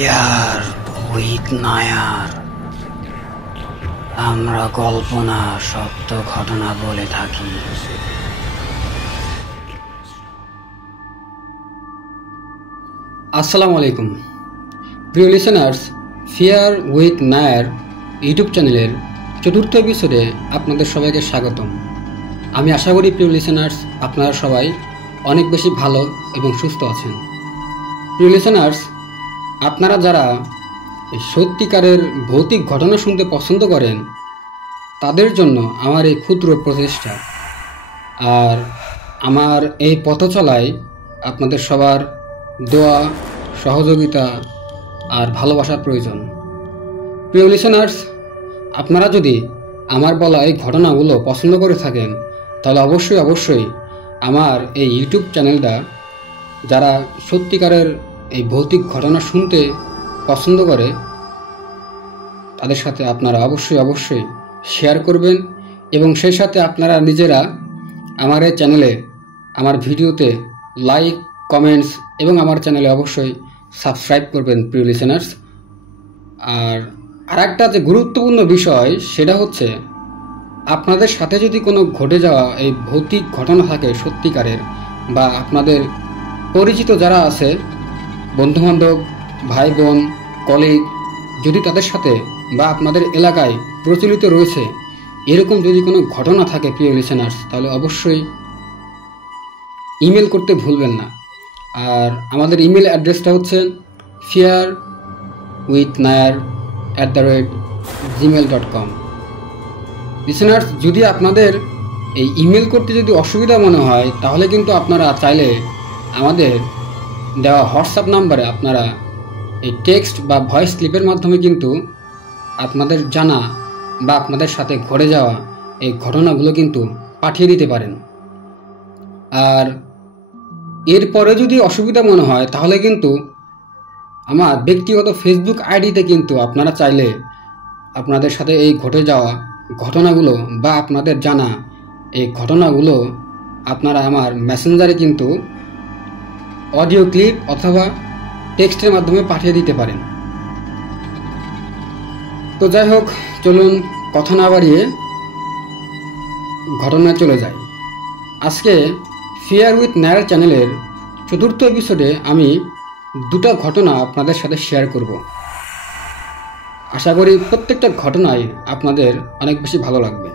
Fear with Nair. আমরা কল্পনা সত্য ঘটনা বলে থাকি। আসসালামু আলাইকুম প্রিয় listeners, fear with Nair YouTube চ্যানেলের চতুর্থ এপিসোডে আপনাদের সবাইকে স্বাগতম। আমি আশা করি প্রিয় লিসেনার্স আপনারা সবাই অনেক বেশি ভালো এবং সুস্থ আছেন। প্রিয় লিসেনার্স, আপনারা যারা সত্যিকারের ভৌতিক ঘটনা শুনতে পছন্দ করেন তাদের জন্য আমার এই ক্ষুদ্র প্রচেষ্টা, আর আমার এই পথ চলায় আপনাদের সবার দোয়া, সহযোগিতা আর ভালোবাসার প্রয়োজন। প্রিয় লিসেনার্স, আপনারা যদি আমার বলা এই ঘটনাগুলো পছন্দ করে থাকেন তাহলে অবশ্যই আমার এই ইউটিউব চ্যানেলটা যারা সত্যিকারের এই ভৌতিক ঘটনা শুনতে পছন্দ করে তাদের সাথে আপনারা অবশ্যই শেয়ার করবেন, এবং সেই সাথে আপনারা নিজেরা আমার এই চ্যানেলে আমার ভিডিওতে লাইক, কমেন্টস এবং আমার চ্যানেলে অবশ্যই সাবস্ক্রাইব করবেন প্রিয় লিসেনার্স। আর একটা যে গুরুত্বপূর্ণ বিষয় সেটা হচ্ছে, আপনাদের সাথে যদি কোনো ঘটে যাওয়া এই ভৌতিক ঘটনা থাকে সত্যিকারের, বা আপনাদের পরিচিত যারা আছে বন্ধুবান্ধব, ভাই বোন, কলিগ, যদি তাদের সাথে বা আপনাদের এলাকায় প্রচলিত রয়েছে এরকম যদি কোনো ঘটনা থাকে প্রিয় লিসেনার্স, তাহলে অবশ্যই ইমেল করতে ভুলবেন না। আর আমাদের ইমেল অ্যাড্রেসটা হচ্ছে fearwithnair@gmail.com। লিসেনার্স, যদি আপনাদের এই ইমেল করতে যদি অসুবিধা মনে হয় তাহলে কিন্তু আপনারা চাইলে আমাদের দেওয়া হোয়াটসঅ্যাপ নাম্বারে আপনারা এই টেক্সট বা ভয়েস ক্লিপের মাধ্যমে কিন্তু আপনাদের জানা বা আপনাদের সাথে ঘটে যাওয়া এই ঘটনাগুলো কিন্তু পাঠিয়ে দিতে পারেন। আর এরপরে যদি অসুবিধা মনে হয় তাহলে কিন্তু আমার ব্যক্তিগত ফেসবুক আইডিতে কিন্তু আপনারা চাইলে আপনাদের সাথে এই ঘটে যাওয়া ঘটনাগুলো বা আপনাদের জানা এই ঘটনাগুলো আপনারা আমার মেসেঞ্জারে কিন্তু অডিও ক্লিপ অথবা টেক্সটের মাধ্যমে পাঠিয়ে দিতে পারেন। তো যাই হোক, চলুন কথা না বাড়িয়ে ঘটনায় চলে যাই। আজকে ফিয়ার উইথ নায়ার চ্যানেলের চতুর্থ এপিসোডে আমি দুটো ঘটনা আপনাদের সাথে শেয়ার করব। আশা করি প্রত্যেকটা ঘটনাই আপনাদের অনেক বেশি ভালো লাগবে।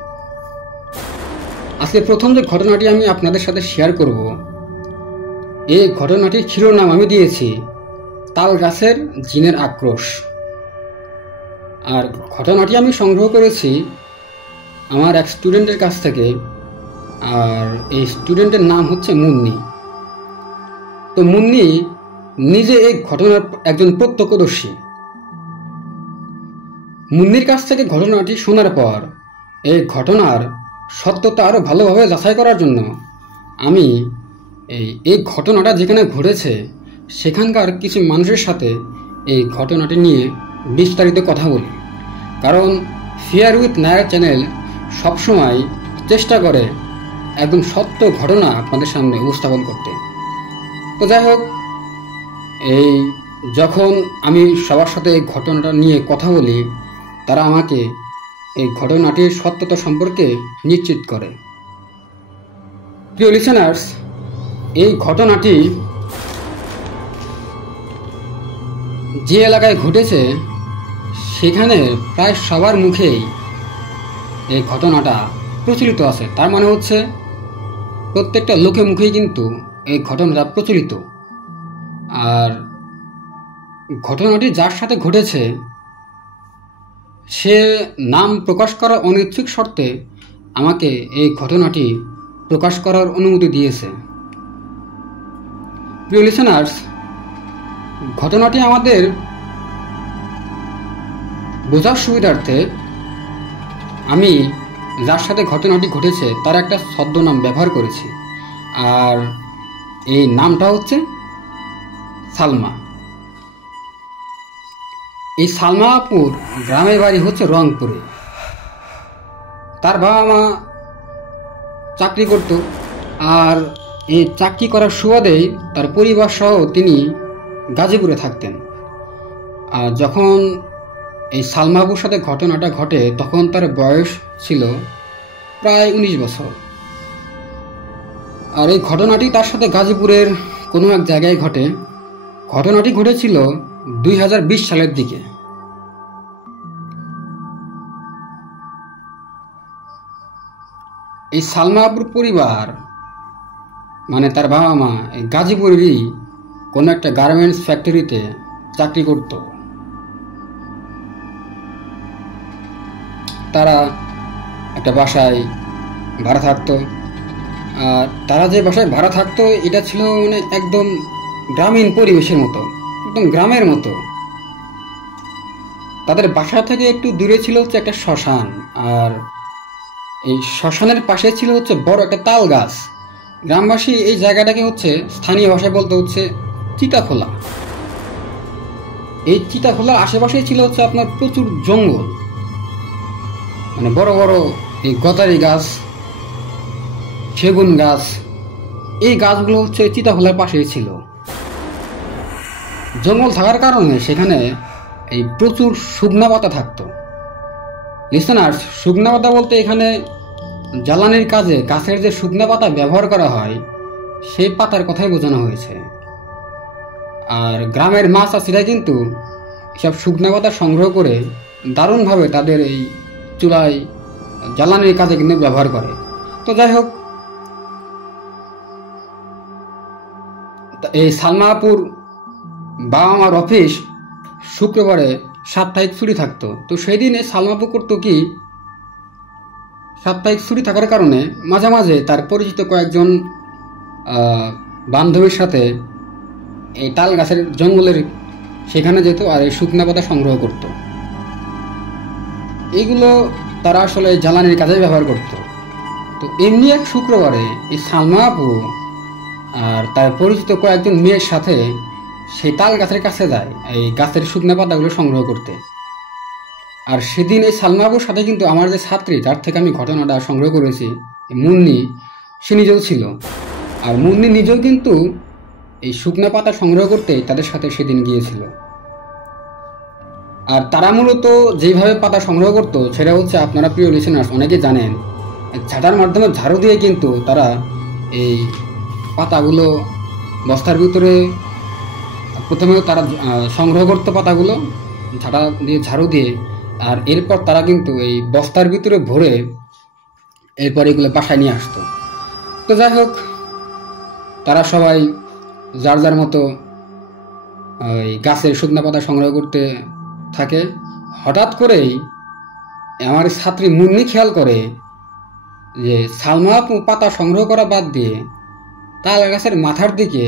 আজকে প্রথম যে ঘটনাটি আমি আপনাদের সাথে শেয়ার করব, এই ঘটনাটির শিরোনাম আমি দিয়েছি তাল গাছের জিনের আক্রোশ। আর ঘটনাটি আমি সংগ্রহ করেছি আমার এক স্টুডেন্টের কাছ থেকে, আর এই স্টুডেন্টের নাম হচ্ছে মুন্নি। তো মুন্নি নিজে এই ঘটনার একজন প্রত্যক্ষদর্শী। মুন্নির কাছ থেকে ঘটনাটি শোনার পর এই ঘটনার সত্যতা আরও ভালোভাবে যাচাই করার জন্য আমি এই ঘটনাটা যেখানে ঘটেছে সেখানকার কিছু মানুষের সাথে এই ঘটনাটি নিয়ে বিস্তারিত কথা বলি। কারণ ফিয়ার উইথ নায়ার চ্যানেল সবসময় চেষ্টা করে একদম সত্য ঘটনা আপনাদের সামনে উপস্থাপন করতে। তো যাই হোক, যখন আমি সবার সাথে এই ঘটনাটা নিয়ে কথা বলি তারা আমাকে এই ঘটনাটির সত্যতা সম্পর্কে নিশ্চিত করে। প্রিয় লিসেনার্স, এই ঘটনাটি যে এলাকায় ঘটেছে সেখানে প্রায় সবার মুখেই এই ঘটনাটা প্রচলিত আছে। তার মানে হচ্ছে প্রত্যেকটা লোকের মুখেই কিন্তু এই ঘটনাটা প্রচলিত। আর ঘটনাটি যার সাথে ঘটেছে সে নাম প্রকাশ করার অনিচ্ছুক শর্তে আমাকে এই ঘটনাটি প্রকাশ করার অনুমতি দিয়েছে। প্রিয় লিসেনার্স, ঘটনাটি আমাদের বোঝার সুবিধার্থে আমি যার সাথে ঘটনাটি ঘটেছে তার একটা ছদ্মনাম ব্যবহার করেছি, আর এই নামটা হচ্ছে সালমা। এই সালমা আপুর গ্রামের বাড়ি হচ্ছে রংপুরে। তার বাবা মা চাকরি করত, আর এই চাকরি করার সুবাদেই তার পরিবার সহ তিনি গাজীপুরে থাকতেন। আর যখন এই সালমাবুর সাথে ঘটনাটা ঘটে তখন তার বয়স ছিল প্রায় 19 বছর। আর এই ঘটনাটি তার সাথে গাজীপুরের কোনো এক জায়গায় ঘটে। ঘটনাটি ঘটেছিল 2020 সালের দিকে। এই সালমাবুর পরিবার মানে তার বাবা মা এই গাজীপুরেরই কোনো একটা গার্মেন্টস ফ্যাক্টরিতে চাকরি করত। তারা একটা বাসায় ভাড়া থাকতো। আর তারা যে বাসায় ভাড়া থাকতো এটা ছিল মানে একদম গ্রামীণ পরিবেশের মতো, একদম গ্রামের মতো। তাদের বাসা থেকে একটু দূরে ছিল হচ্ছে একটা শ্মশান, আর এই শ্মশানের পাশে ছিল হচ্ছে বড় একটা তাল গাছ। গ্রামবাসী এই জায়গাটাকে হচ্ছে স্থানীয় ভাষায় বলতে হচ্ছে চিতাখোলা। এই চিতাখোলার আশেপাশে ছিল হচ্ছে আপনার প্রচুর জঙ্গল, মানে বড় বড় এই গজারি গাছ, সেগুন গাছ, এই গাছগুলো হচ্ছে চিতাখোলার পাশেই ছিল। জঙ্গল থাকার কারণে সেখানে এই প্রচুর শুকনা পাতা থাকতো। লিসেনার্স, শুকনা পাতা বলতে এখানে জ্বালানির কাজে গাছের যে শুকনা পাতা ব্যবহার করা হয় সেই পাতার কথাই বোঝানো হয়েছে। আর গ্রামের মাছ চাষিরা কিন্তু সব শুকনা পাতা সংগ্রহ করে দারুণভাবে তাদের এই চুলায় জ্বালানির কাজে কিন্তু ব্যবহার করে। তো যাই হোক, এই সালমাপুর বাবা মার অফিস শুক্রবারে সাপ্তাহিক ছুটি থাকতো। তো সেই দিনে সালমাপু করতো কি, সাপ্তাহিক ছুটি থাকার কারণে মাঝে মাঝে তার পরিচিত কয়েকজন বান্ধবীর সাথে এই তাল গাছের জঙ্গলের সেখানে যেত আর এই শুকনা পাতা সংগ্রহ করত। এইগুলো তারা আসলে জ্বালানির কাজে ব্যবহার করত। তো এমনি এক শুক্রবারে এই সালমা আপু আর তার পরিচিত কয়েকজন মেয়ের সাথে সেই তাল গাছের কাছে যায় এই গাছের শুকনা পাতাগুলো সংগ্রহ করতে। আর সেদিন এই সালমা আপুর সাথে কিন্তু আমার যে ছাত্রী, তার থেকে আমি ঘটনাটা সংগ্রহ করেছি, মুন্নি, সে নিজেও ছিল। আর মুন্নি নিজেও কিন্তু এই শুকনা পাতা সংগ্রহ করতে তাদের সাথে সেদিন গিয়েছিল। আর তারা মূলত যেভাবে পাতা সংগ্রহ করতো সেটা হচ্ছে, আপনারা প্রিয় লিসেনার্স অনেকে জানেন, ঝাঁটার মাধ্যমে ঝাড়ু দিয়ে কিন্তু তারা এই পাতাগুলো বস্তার ভিতরে প্রথমেও তারা সংগ্রহ করতো পাতাগুলো ঝাঁটা দিয়ে, ঝাড়ু দিয়ে। আর এরপর তারা কিন্তু এই বস্তার ভিতরে ভরে এরপর এগুলো বাসায় নিয়ে আসতো। তো যাই হোক, তারা সবাই যার যার মতো ওই গাছের শুকনা পাতা সংগ্রহ করতে থাকে। হঠাৎ করেই আমার ছাত্রী মুন্নি খেয়াল করে যে সালমা পাতা সংগ্রহ করা বাদ দিয়ে তাল গাছের মাথার দিকে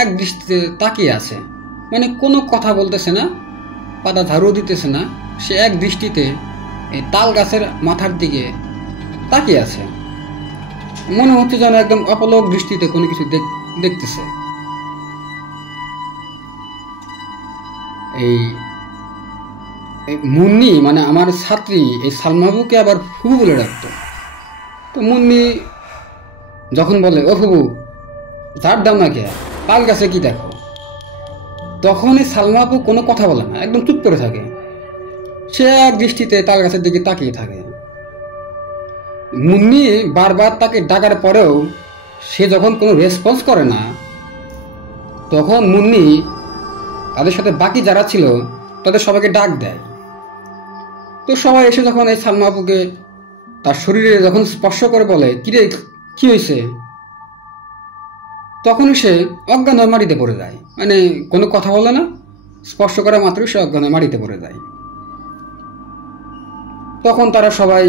এক দৃষ্টিতে তাকিয়ে আছে। মানে কোনো কথা বলতেছে না, পাতা ঝাড়ু দিতেছে না, সে এক দৃষ্টিতে এই তাল গাছের মাথার দিকে তাকিয়ে আছে। মনে হচ্ছে যেন একদম অপলক দৃষ্টিতে কোনো কিছু দেখতেছে। এই মুন্নি মানে আমার ছাত্রী এই সালমাবুকে আবার ফুবু বলে ডাকত। তো মুন্নি যখন বলে, ও ফুবু ঝাড় দাও না কে, তাল গাছে কি দেখো, তখন এই সালমাবু কোনো কথা বলে না, একদম চুপ করে থাকে। সে এক দৃষ্টিতে তাল গাছের দিকে তাকিয়ে থাকে। মুন্নি বারবার তাকে ডাকার পরেও সে যখন কোনো রেসপন্স করে না, তখন মুন্নি তাদের সাথে বাকি যারা ছিল তাদের সবাইকে ডাক দেয়। তো সবাই এসে যখন এই সালমা আপুকে তার শরীরে যখন স্পর্শ করে বলে, কিরে কি হয়েছে, তখনই সে অজ্ঞান হয়ে মাটিতে পড়ে যায়। মানে কোনো কথা বলে না, স্পর্শ করা মাত্রই সে অজ্ঞান হয়ে মাটিতে পড়ে যায়। তখন তারা সবাই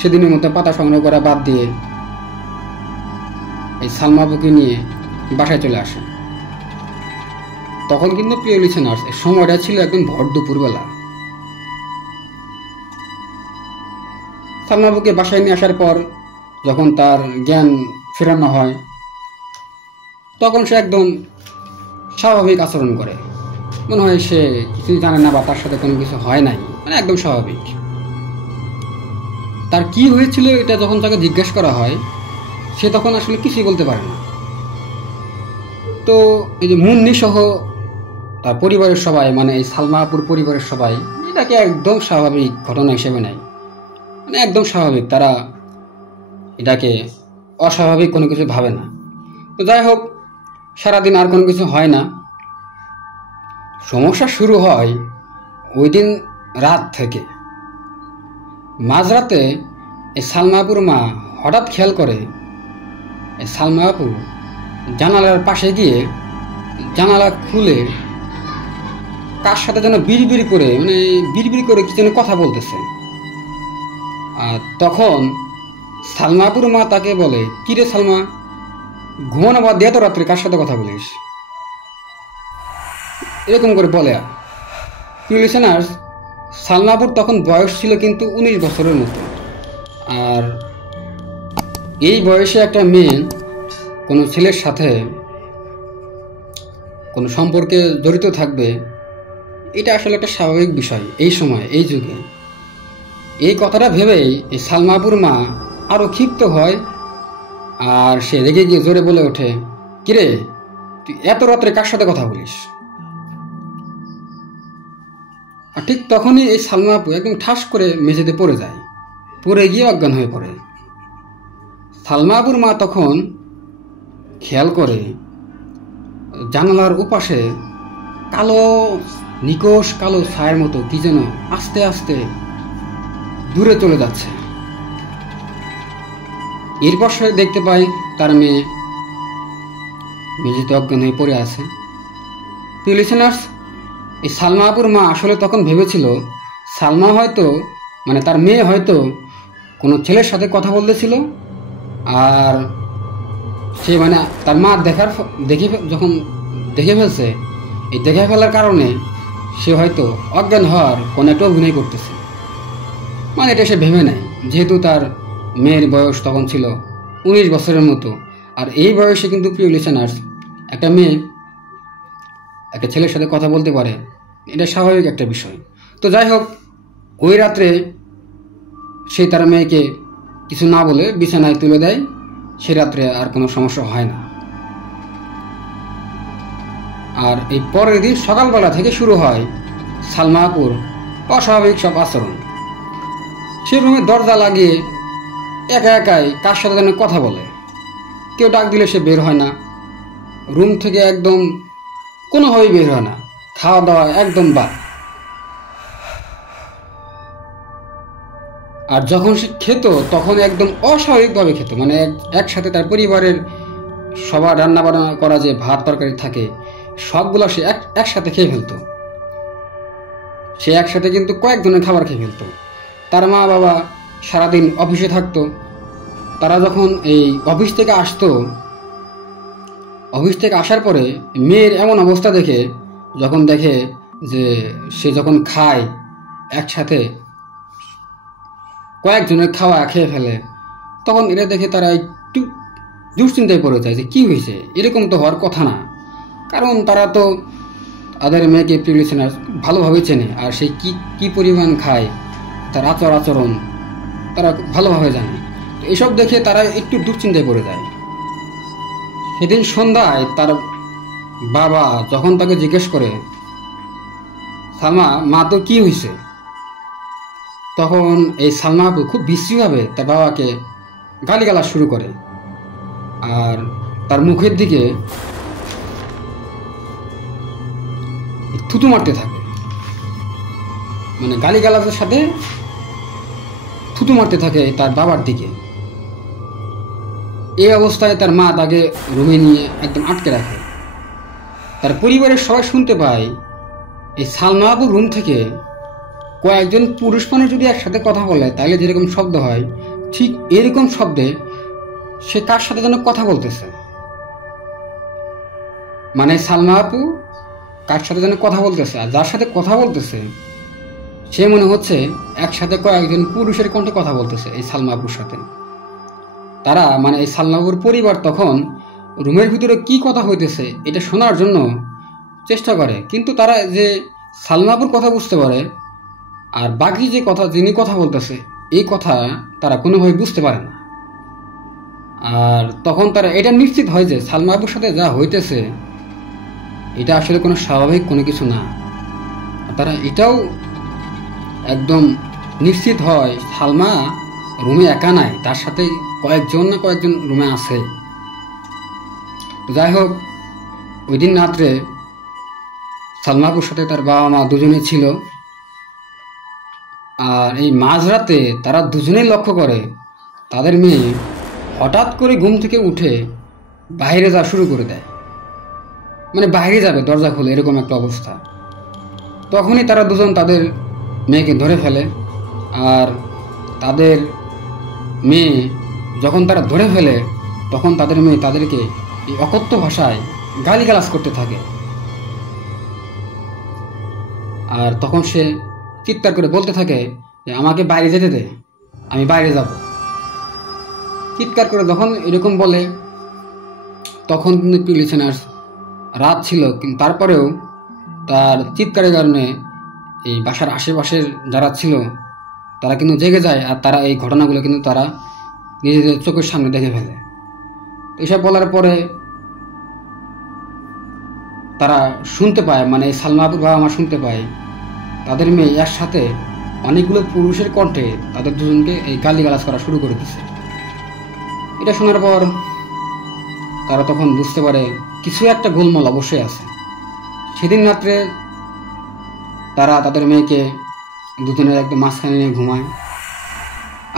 সেদিনের মতো পাতা সংগ্রহ করা বাদ দিয়ে এই সালমা আপুকে নিয়ে বাসায় চলে আসে। তখন কিন্তু প্রিয় লিসেনার্স, সময়টা ছিল একদম ভর দুপুরবেলা। সালমা আপুকে বাসায় নিয়ে আসার পর যখন তার জ্ঞান ফেরানো হয়, তখন সে একদম স্বাভাবিক আচরণ করে। মনে হয় সে কিছুই জানে না বা তার সাথে কোনো কিছু হয় নাই, মানে একদম স্বাভাবিক। তার কি হয়েছিল এটা যখন তাকে জিজ্ঞেস করা হয়, সে তখন আসলে কিছুই বলতে পারে না। তো এই যে মুন্নি সহ তার পরিবারের সবাই মানে এই সালমা আপুর পরিবারের সবাই এটাকে একদম স্বাভাবিক ঘটনা হিসেবে নেয়, মানে একদম স্বাভাবিক, তারা এটাকে অস্বাভাবিক কোনো কিছু ভাবে না। তো যাই হোক, সারাদিন আর কোনো কিছু হয় না। সমস্যা শুরু হয় ওই দিন রাত থেকে। মাঝরাতে এই সালমা আপুর মা হঠাৎ খেয়াল করে এই সালমা আপু জানালার পাশে গিয়ে জানালা খুলে কার সাথে যেন বিড়বিড় করে, মানে বিড়বিড় করে কি যেন কথা বলতেছে। আর তখন সালমা আপুর মা তাকে বলে, কিরে সালমা, ঘুমানো বাদ দিয়ে এত রাত্রে কার সাথে কথা বলিস, এরকম করে বলে। লিসেনার্স, সালমা আপুর তখন বয়স ছিল কিন্তু 19 বছরের মতো। আর এই বয়সে একটা মেয়ে কোনো ছেলের সাথে কোনো সম্পর্কে জড়িত থাকবে, এটা আসলে একটা স্বাভাবিক বিষয় এই সময়, এই যুগে। এই কথাটা ভেবেই এই সালমা আপুর মা আরও ক্ষিপ্ত হয়, আর সে রেগে গিয়ে জোরে বলে ওঠে, কিরে, তুই এত রাত্রে কার সাথে কথা বলিস? আর ঠিক তখনই এই সালমা আপু একদম ঠাস করে মেঝেতে পড়ে যায়, পড়ে গিয়ে অজ্ঞান হয়ে পড়ে। সালমা আপুর মা তখন খেয়াল করে জানালার ওপাশে কালো, নিকোষ কালো ছায়ের মতো কি যেন আস্তে আস্তে দূরে চলে যাচ্ছে। এরপর সে দেখতে পায় তার মেয়ে মেঝেতে অজ্ঞান হয়ে পড়ে আছে। লিসেনার্স, এই সালমা আপুর মা আসলে তখন ভেবেছিল সালমা হয়তো, মানে তার মেয়ে হয়তো কোনো ছেলের সাথে কথা বলতেছিল, আর সে মানে তার মা যখন দেখে ফেলছে, এই দেখে ফেলার কারণে সে হয়তো অজ্ঞান হওয়ার কোনো একটা অভিনয় করতেছে, মানে এটা সে ভেবে নেয়। যেহেতু তার মেয়ের বয়স তখন ছিল 19 বছরের মতো, আর এই বয়সে কিন্তু প্রিয় লিসেনার্স, একটা মেয়ে একটা ছেলের সাথে কথা বলতে পারে, এটা স্বাভাবিক একটা বিষয়। তো যাই হোক, ওই রাত্রে সে তার মেয়েকে কিছু না বলে বিছানায় তুলে দেয়। সে রাত্রে আর কোনো সমস্যা হয় না। আর এই পরের দিন সকালবেলা থেকে শুরু হয় সালমা আপুর অস্বাভাবিক সব আচরণ। সে রুমে দরজা লাগিয়ে একা একাই কার সাথে যেন কথা বলে, কেউ ডাক দিলে সে বের হয় না, রুম থেকে একদম কোনোভাবেই বের হয় না, খাওয়া দাওয়া একদম বাদ। আর যখন সে খেত তখন একদম অস্বাভাবিকভাবে খেত, মানে একসাথে তার পরিবারের সবার রান্না বান্না করা যে ভাত তরকারি থাকে সবগুলো সে একসাথে খেয়ে ফেলতো। সে একসাথে কিন্তু কয়েকজনের খাবার খেয়ে ফেলতো। তার মা বাবা সারাদিন অফিসে থাকতো। তারা যখন এই অফিস থেকে আসতো, অফিস থেকে আসার পরে মেয়ের এমন অবস্থা দেখে, যখন দেখে যে সে যখন খায় একসাথে কয়েকজনের খাওয়া খেয়ে ফেলে, তখন এটা দেখে তারা একটু দুশ্চিন্তায় পড়ে যায় যে কী হয়েছে, এরকম তো হওয়ার কথা না। কারণ তারা তো তাদের মেয়েকে লিসেনার্স ভালোভাবে চেনে, আর সেই কী পরিমাণ খায়, তার আচরণ তারা ভালোভাবে জানে। তো এসব দেখে তারা একটু দুশ্চিন্তায় পড়ে যায়। সেদিন সন্ধ্যায় তার বাবা যখন তাকে জিজ্ঞেস করে, সালমা, মা তো কী হয়েছে, তখন এই সালমা আপু খুব বিশ্রীভাবে তার বাবাকে গালিগালাজ শুরু করে, আর তার মুখের দিকে থুতু মারতে থাকে, মানে গালিগালাজের সাথে থুতু মারতে থাকে তার বাবার দিকে। এই অবস্থায় তার মা তাকে রুমে নিয়ে একদম আটকে রাখে। তার পরিবারের সবাই শুনতে পায় এই সালমা আপুর রুম থেকে কয়েকজন পুরুষ মানুষ যদি একসাথে কথা বলে তাহলে যেরকম শব্দ হয়, ঠিক এরকম শব্দে সে কার সাথে যেন কথা বলতেছে। মানে সালমা আপু কার সাথে যেন কথা বলতেছে, আর যার সাথে কথা বলতেছে সে মনে হচ্ছে একসাথে কয়েকজন পুরুষের কণ্ঠে কথা বলতেছে এই সালমা আপুর সাথে। তারা মানে এই সালমা আপুর পরিবার তখন রুমের ভিতরে কি কথা হইতেছে এটা শোনার জন্য চেষ্টা করে, কিন্তু তারা যে সালমা আপুর কথা বুঝতে পারে, আর বাকি যে কথা যিনি কথা বলতেছে এই কথা তারা কোনোভাবে বুঝতে পারে না। আর তখন তারা এটা নিশ্চিত হয় যে সালমা আপুর সাথে যা হইতেছে এটা আসলে কোনো স্বাভাবিক কোনো কিছু না। তারা এটাও একদম নিশ্চিত হয় সালমা রুমে একা নাই, তার সাথে কয়েকজন রুমে আছে। যাই হোক, ওই দিন রাত্রে সালমা আপুর সাথে তার বাবা মা দুজনে ছিল। আর এই মাঝরাতে তারা দুজনেই লক্ষ্য করে তাদের মেয়ে হঠাৎ করে ঘুম থেকে উঠে বাইরে যাওয়া শুরু করে দেয়, মানে বাইরে যাবে দরজা খুলে, এরকম একটা অবস্থা। তখনই তারা দুজন তাদের মেয়েকে ধরে ফেলে। আর তাদের মেয়ে যখন তারা ধরে ফেলে তখন তাদের মেয়ে তাদেরকে এই অকথ্য ভাষায় গালিগালাজ করতে থাকে। আর তখন সে চিৎকার করে বলতে থাকে যে আমাকে বাইরে যেতে দে, আমি বাইরে যাব। চিৎকার করে যখন এরকম বলে তখন কিন্তু প্রিয় লিসেনার্স রাত ছিল, কিন্তু তারপরেও তার চিৎকারের কারণে এই বাসার আশেপাশের যারা ছিল তারা কিন্তু জেগে যায়। আর তারা এই ঘটনাগুলো কিন্তু তারা নিজেদের চোখের সামনে দেখে ফেলে। এসব বলার পরে তারা শুনতে পায়, মানে সালমা আপুর বাবা মা শুনতে পায় তাদের মেয়ে এর সাথে অনেকগুলো পুরুষের কণ্ঠে তাদের দুজনকে এই গালিগালাজ করা শুরু করে দিচ্ছে। এটা শোনার পর তারা তখন বুঝতে পারে কিছু একটা গোলমাল অবশ্যই আছে। সেদিন রাত্রে তারা তাদের মেয়েকে দুজনের একদম মাঝখানে নিয়ে ঘুমায়।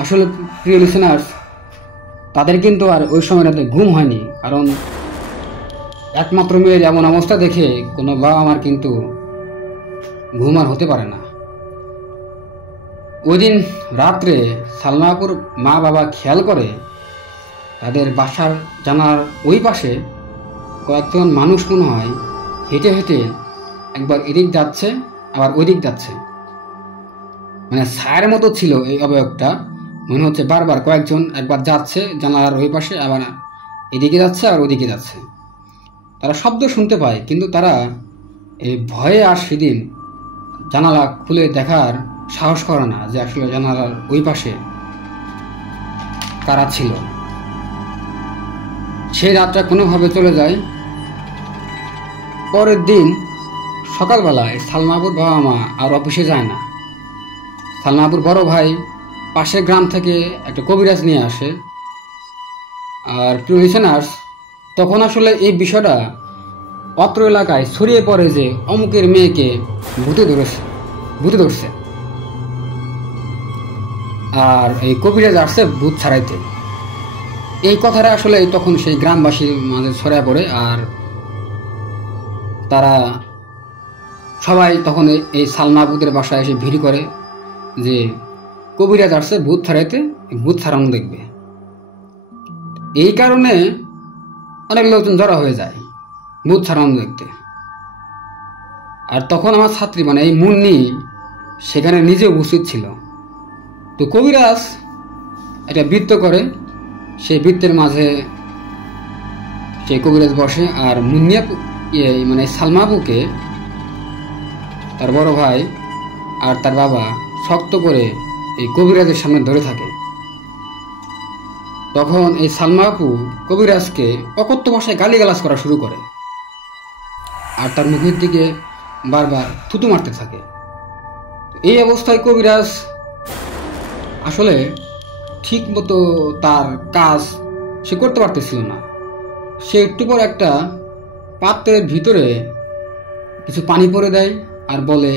আসলে প্রিয় লিসেনার্স, তাদের কিন্তু আর ওই সময় রাতে ঘুম হয়নি, কারণ একমাত্র মেয়ের এমন অবস্থা দেখে কোনো বাবা মার কিন্তু ঘুম আর হতে পারে না। ওই দিন রাত্রে সালমা আপুর মা বাবা খেয়াল করে তাদের বাসার জানার ওই পাশে কয়েকজন মানুষ মনে হয় হেঁটে হেঁটে একবার এদিক যাচ্ছে আবার ওই দিক যাচ্ছে, মানে ছায়ের মতো ছিল এই অবয়বটা। মনে হচ্ছে বারবার কয়েকজন একবার যাচ্ছে জানালার ওই পাশে, আবার এদিকে যাচ্ছে আর ওদিকে যাচ্ছে। তারা শব্দ শুনতে পায়, কিন্তু তারা এই ভয়ে আর সেদিন জানালা খুলে দেখার সাহস করে না যে আসলে জানালার ওই পাশে কারা ছিল। সেই রাতটা কোনোভাবে চলে যায়। পরের দিন সকালবেলায় সালমা আপুর বাবা মা আর অফিসে যায় না। সালমা আপুর বড় ভাই পাশের গ্রাম থেকে একটা কবিরাজ নিয়ে আসে। আর প্রিয় লিসেনার্স, তখন আসলে এই বিষয়টা অত্র এলাকায় ছড়িয়ে পড়ে যে অমুকের মেয়েকে ভূতে ধরছে। আর এই কবিরাজ আসছে ভূত ছাড়াইতে। এই কথাটা আসলে তখন সেই গ্রামবাসীর মাঝে ছড়ায় পড়ে। আর তারা সবাই তখন এই সালমা আপুদের বাসায় এসে ভিড় করে যে কবিরাজ আসছে ভূত ছাড়াইতে, ভূত ছাড়ানো দেখবে। এই কারণে অনেক লোকজন জড়ো হয়ে যায় ভূত ছাড়ানো দেখতে। আর তখন আমার ছাত্রী মানে এই মুন্নি সেখানে নিজে উপস্থিত ছিল। তো কবিরাজ একটা বৃত্ত করে, সেই বৃত্তের মাঝে সেই কবিরাজ বসে। আর মুন্নি মানে সালমা আপুকে তার বড় ভাই আর তার বাবা শক্ত করে এই কবিরাজের সামনে ধরে থাকে। তখন এই সালমা আপু কবিরাজকে অকথ্য ভাষায় গালিগালাজ করা শুরু করে আর তার মুখের দিকে বারবার থুতু মারতে থাকে। এই অবস্থায় কবিরাজ আসলে ঠিক মতো তার কাজ সে করতে পারতেছিল না। সে একটু পর একটা পাত্রের ভিতরে কিছু পানি পরে দেয় আর বলে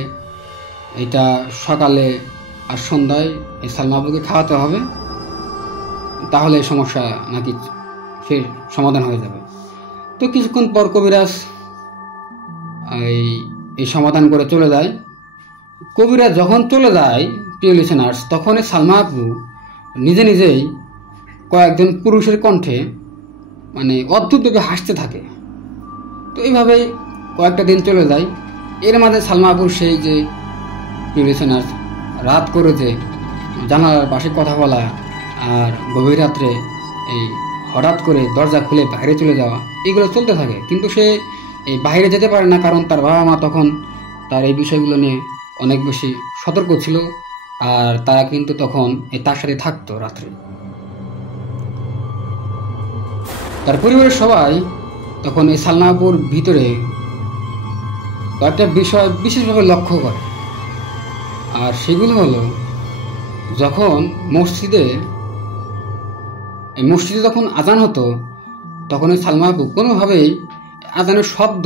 এটা সকালে আর সন্ধ্যায় এই সালমা আপুকে খাওয়াতে হবে, তাহলে সমস্যা নাকি ফের সমাধান হয়ে যাবে। তো কিছুক্ষণ পর কবিরাজ এই সমাধান করে চলে যায়। কবিরাজ যখন চলে যায় প্রিয় লিসেনার্স, তখনই সালমা আপু নিজেই কয়েকজন পুরুষের কণ্ঠে মানে অদ্ভুতভাবে হাসতে থাকে। তো এইভাবেই কয়েকটা দিন চলে যায়। এর মাঝে সালমা আপুর সেই যে প্রিয় লিসেনার্স রাত করে যে জানালার পাশে কথা বলা আর গভীর রাত্রে এই হঠাৎ করে দরজা খুলে বাইরে চলে যাওয়া, এগুলো চলতে থাকে। কিন্তু সে এই বাইরে যেতে পারে না, কারণ তার বাবা মা তখন তার এই বিষয়গুলো নিয়ে অনেক বেশি সতর্ক ছিল। আর তারা কিন্তু তখন তার সাথে থাকতো রাত্রে। তার পরিবারের সবাই তখন এই সালমা আপুর ভিতরে কয়েকটা বিষয় বিশেষভাবে লক্ষ্য করে। আর সেগুলো হলো, যখন মসজিদে যখন আজান হতো, তখন এই সালমা আপু কোনোভাবেই আজানের শব্দ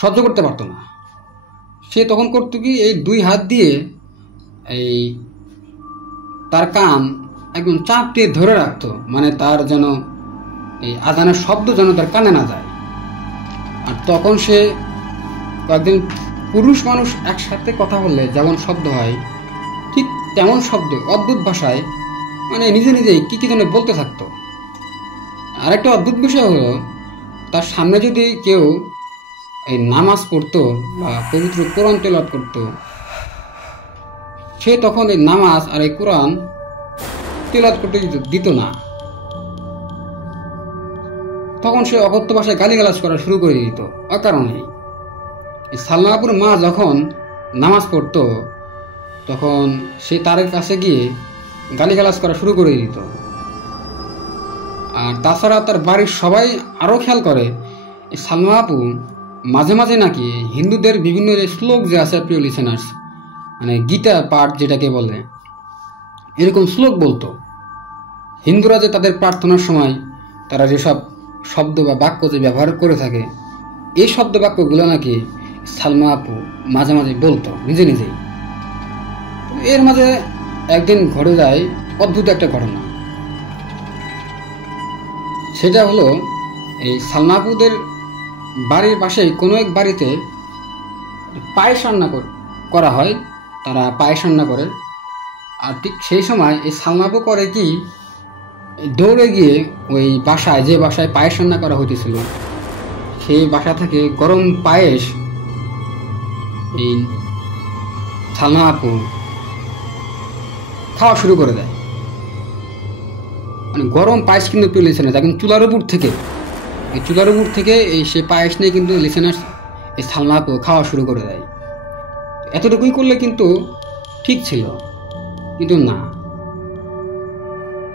সহ্য করতে পারতো না। সে তখন করতো কি, এই 2 হাত দিয়ে এই তার কান একদম চাপ দিয়ে ধরে রাখতো, মানে তার যেন এই আজানের শব্দ যেন তার কানে না যায়। আর তখন সে কয়েকদিন পুরুষ মানুষ একসাথে কথা বললে যেমন শব্দ হয়, ঠিক তেমন শব্দ অদ্ভুত ভাষায়, মানে নিজে নিজেই কি যেন বলতে থাকতো। আরেকটা অদ্ভুত বিষয় হলো, তার সামনে যদি কেউ এই নামাজ পড়তো বা পবিত্র কোরআন তেলাওয়াত করতো, সে তখন এই নামাজ আর এই কোরআন তেলাওয়াত করতে দিত না। তখন সে অকথ্য ভাষায় গালিগালাজ করা শুরু করে দিত অকারণেই। সালমা আপুর মা যখন নামাজ পড়তো, তখন সে তার কাছে গিয়ে গালিগালাজ করা শুরু করে দিত। আর তাছাড়া তার বাড়ির সবাই আরও খেয়াল করে, সালমা আপু মাঝে মাঝে নাকি হিন্দুদের বিভিন্ন শ্লোক যে আছে, প্রিয় লিসেনার্স, মানে গীতা পাঠ যেটাকে বলে, এরকম শ্লোক বলতো। হিন্দুরা যে তাদের প্রার্থনার সময় তারা যেসব শব্দ বা বাক্য যে ব্যবহার করে থাকে, এই শব্দ বাক্যগুলো নাকি সালমা আপু মাঝে মাঝে বলতো নিজে নিজেই। এর মাঝে একদিন ঘটে যায় অদ্ভুত একটা ঘটনা। সেটা হলো, এই সালমা আপুদের বাড়ির পাশেই কোনো এক বাড়িতে পায়েস রান্না করা হয়, তারা পায়েস রান্না করে। আর ঠিক সেই সময় এই সালমা আপু করে কি, দৌড়ে গিয়ে ওই বাসায়, যে বাসায় পায়েস রান্না করা হইতেছিল, সেই বাসা থেকে গরম পায়েস এই সালমা আপু খাওয়া শুরু করে দেয়। মানে গরম পায়েস কিন্তু একটু লিসেনার্স একদম চুলার উপর থেকে, এই চুলার উপর থেকে এই সে পায়েস নিয়ে কিন্তু লিসেনার্স এই সালমা আপু খাওয়া শুরু করে দেয়। এতটুকুই করলে কিন্তু ঠিক ছিল, কিন্তু না,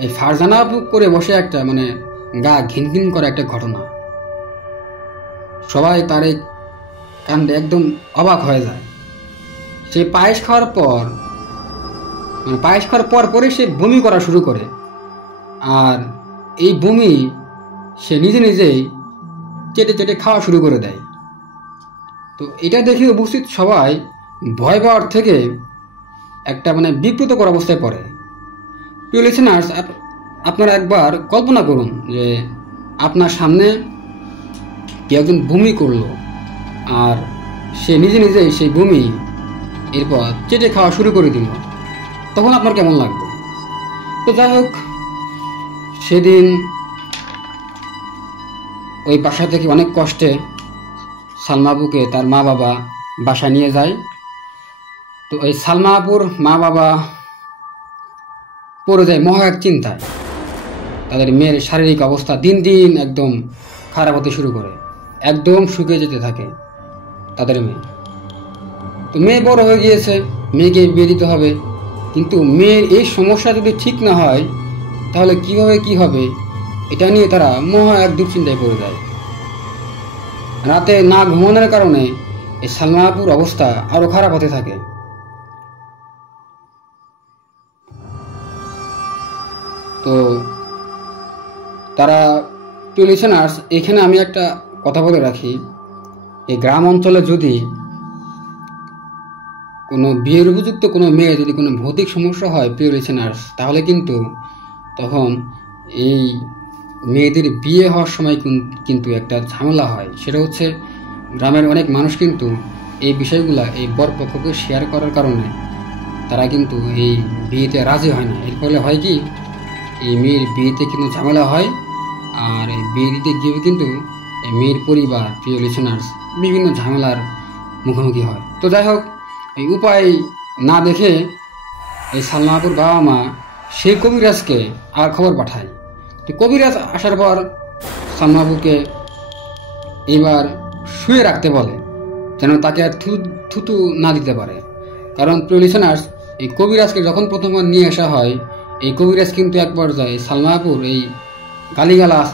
এই ফারজানা আপু করে বসে একটা মানে গা ঘিনঘিন করে একটা ঘটনা। সবাই তার এই কাণ্ডে একদম অবাক হয়ে যায়। সে পায়েস খাওয়ার পর, মানে পায়েস খাওয়ার পরে সে বমি করা শুরু করে। আর এই বমি সে নিজে নিজেই চেটে চেটে খাওয়া শুরু করে দেয়। তো এটা দেখে উপস্থিত সবাই ভয় পাওয়ার থেকে একটা মানে বিব্রতকর অবস্থায় পড়ে। প্রিয় লিসেনার্স, আপনারা একবার কল্পনা করুন যে আপনার সামনে কেউ একজন বমি করলো, আর সে নিজে নিজেই সেই বমি এরপর চেটে খাওয়া শুরু করে দিল, তখন আপনার কেমন লাগবে? তো যাই হোক, সেদিন ওই বাসা থেকে অনেক কষ্টে সালমা আপুকে তার মা বাবা বাসায় নিয়ে যায়। তো এই সালমা আপুর মা বাবা পড়ে যায় মহা এক চিন্তায়। তাদের মেয়ের শারীরিক অবস্থা দিন দিন একদম খারাপ হতে শুরু করে, একদম শুকিয়ে যেতে থাকে তাদের মেয়ে। তো মেয়ে বড় হয়ে গিয়েছে, মেয়েকে বিয়ে দিতে হবে, কিন্তু মেয়ের এই সমস্যা যদি ঠিক না হয় তাহলে কিভাবে কি হবে, এটা নিয়ে তারা মহা এক দুশ্চিন্তায় পড়ে যায়। রাতে না ঘুমানোর কারণে এই সালমা আপুর অবস্থা আরো খারাপ হতে থাকে। তো তারা, প্রিয় লিসেনার্স, এখানে আমি একটা কথা বলে রাখি, এই গ্রাম অঞ্চলে যদি কোনো বিয়ের উপযুক্ত কোনো মেয়ে যদি কোনো ভৌতিক সমস্যা হয়, প্রিয় লিসেনার্স, তাহলে কিন্তু তখন এই মেয়েদের বিয়ে হওয়ার সময় কিন্তু একটা ঝামেলা হয়। সেটা হচ্ছে, গ্রামের অনেক মানুষ কিন্তু এই বিষয়গুলো এই বরপক্ষকে শেয়ার করার কারণে তারা কিন্তু এই বিয়েতে রাজি হয় না। এর ফলে হয় কি, এই মেয়ের বিয়েতে কিন্তু ঝামেলা হয়, আর এই বিয়ে দিতে গিয়ে কিন্তু এই মেয়ের পরিবার, প্রিয় লিসেনার্স, বিভিন্ন ঝামেলার মুখোমুখি হয়। তো যাই হোক, এই উপায় না দেখে এই সালমা আপুর বাবা মা সেই কবিরাজকে আর খবর পাঠায়। তো কবিরাজ আসার পর সালমা আপুকে এবার শুয়ে রাখতে বলে, যেন তাকে আর থুতু না দিতে পারে। কারণ প্রিয় লিসেনার্স, এই কবিরাজকে যখন প্রথমবার নিয়ে আসা হয়, এই কবিরাজ কিন্তু এক পর্যায়ে সালমা আপুর এই গালিগালাজ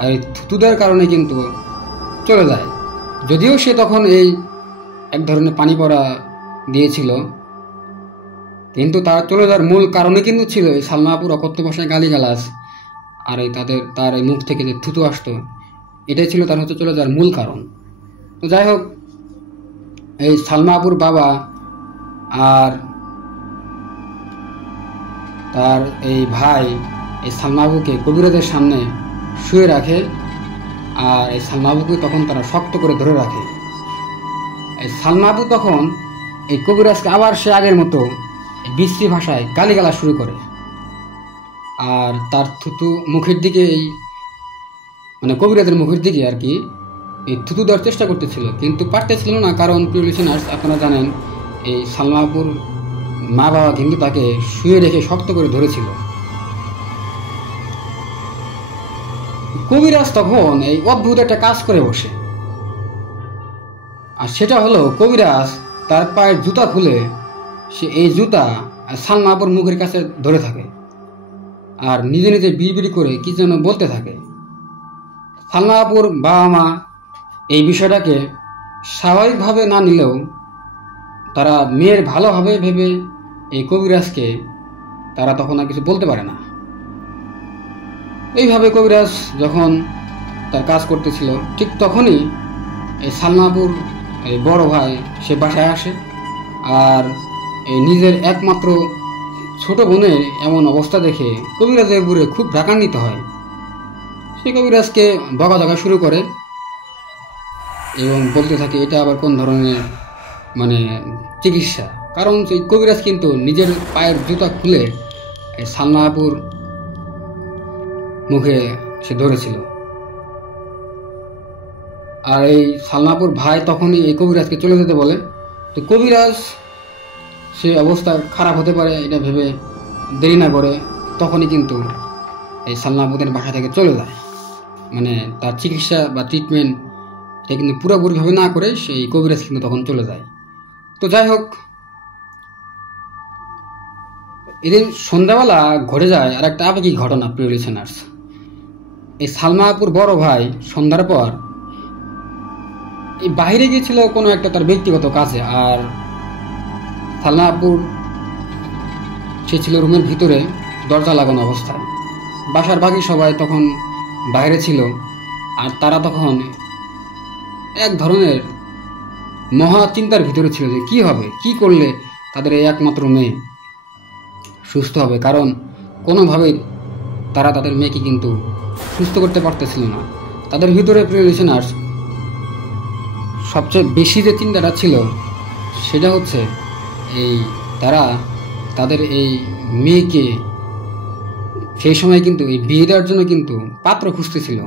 আর এই থুতু দেওয়ার কারণে কিন্তু চলে যায়। যদিও সে তখন এই এক ধরনের পানি পড়া দিয়েছিল, কিন্তু তার চলে যাওয়ার মূল কারণে কিন্তু ছিল এই সালমা আপুর অকথ্য ভাষায় গালিগালাজ আর এই তার এই মুখ থেকে যে থুতু আসতো, এটাই ছিল তার চলে যাওয়ার মূল কারণ। তো যাই হোক, এই সালমা আপুর বাবা আর তার এই ভাই এই সালমা আপুকে কবিরাজের সামনে শুয়ে রাখে, আর এই সালমা আপুকে তখন তারা শক্ত করে ধরে রাখে। এই সালমা আপু তখন এই কবিরাজকে আবার সে আগের মতো বিশ্রী ভাষায় গালিগালা শুরু করে, আর তার থুতু মুখের দিকে মানে কবিরাজের মুখের দিকে আর কি এই থুতু দেওয়ার চেষ্টা করতেছিল, কিন্তু পারতেছিল না। কারণ প্রিয় লিসেনার্স, আপনারা জানেন এই সালমা আপুর মা বাবা কিন্তু তাকে শুয়ে রেখে শক্ত করে ধরেছিল। কবিরাজ তখন এই অদ্ভুত একটা কাজ করে বসে, আর সেটা হলো কবিরাজ তার পায়ের জুতা খুলে সে এই জুতা সালমা আপুর মুখের কাছে ধরে থাকে আর নিজে নিজে বিড়বিড়ি করে কি যেন বলতে থাকে। সালমা আপুর বাবা মা এই বিষয়টাকে স্বাভাবিকভাবে না নিলেও তারা মেয়ের ভালো হবে ভেবে এই কবিরাজকে তারা তখন আর কিছু বলতে পারে না। এইভাবে কবিরাজ যখন তার কাজ করতেছিল, ঠিক তখনই এই সালমা আপুর এই বড় ভাই সে বাসায় আসে, আর এই নিজের একমাত্র ছোট বোনের এমন অবস্থা দেখে কবিরাজের উপরে খুব রাগান্বিত হয়। সে কবিরাজকে বকাঝকা শুরু করে এবং বলতে থাকে এটা আবার কোন ধরনের মানে চিকিৎসা। কারণ সেই কবিরাজ কিন্তু নিজের পায়ের জুতা খুলে সালমা আপুর মুখে সে ধরেছিল, আর এই সালমা আপুর ভাই তখনই এই কবিরাজকে চলে যেতে বলে। তো কবিরাজ সে অবস্থা খারাপ হতে পারে এটা ভেবে দেরি না করে তখনই কিন্তু এই সালমা আপুদের বাসা থেকে চলে যায়। মানে তার চিকিৎসা বা ট্রিটমেন্ট এটা কিন্তু পুরোপুরিভাবে না করে সেই কবিরাজ কিন্তু তখন চলে যায়। তো যাই হোক, এদিন সন্ধ্যাবেলা ঘটে যায় আর একটা আবেগিক ঘটনা প্রিয় লিসেনার্স। এই সালমা আপুর বড় ভাই সন্ধ্যার পর এই বাইরে গিয়েছিল কোনো একটা তার ব্যক্তিগত কাজে, আর সালমা আপুর সে ছিল রুমের ভিতরে দরজা লাগানো অবস্থায়। বাসার বাকি সবাই তখন বাইরে ছিল, আর তারা তখন এক ধরনের মহা চিন্তার ভিতরে ছিল যে কি হবে, কি করলে তাদের এই একমাত্র মেয়ে সুস্থ হবে। কারণ কোনোভাবেই তারা তাদের মেয়েকে কিন্তু সুস্থ করতে পারতেছিল না। তাদের ভিতরে প্রিয় লিসেনার্স সবচেয়ে বেশি যে চিন্তাটা ছিল সেটা হচ্ছে এই তারা তাদের এই মেয়েকে সেই সময় কিন্তু এই বিয়ে দেওয়ার জন্য কিন্তু পাত্র খুঁজতেছিল,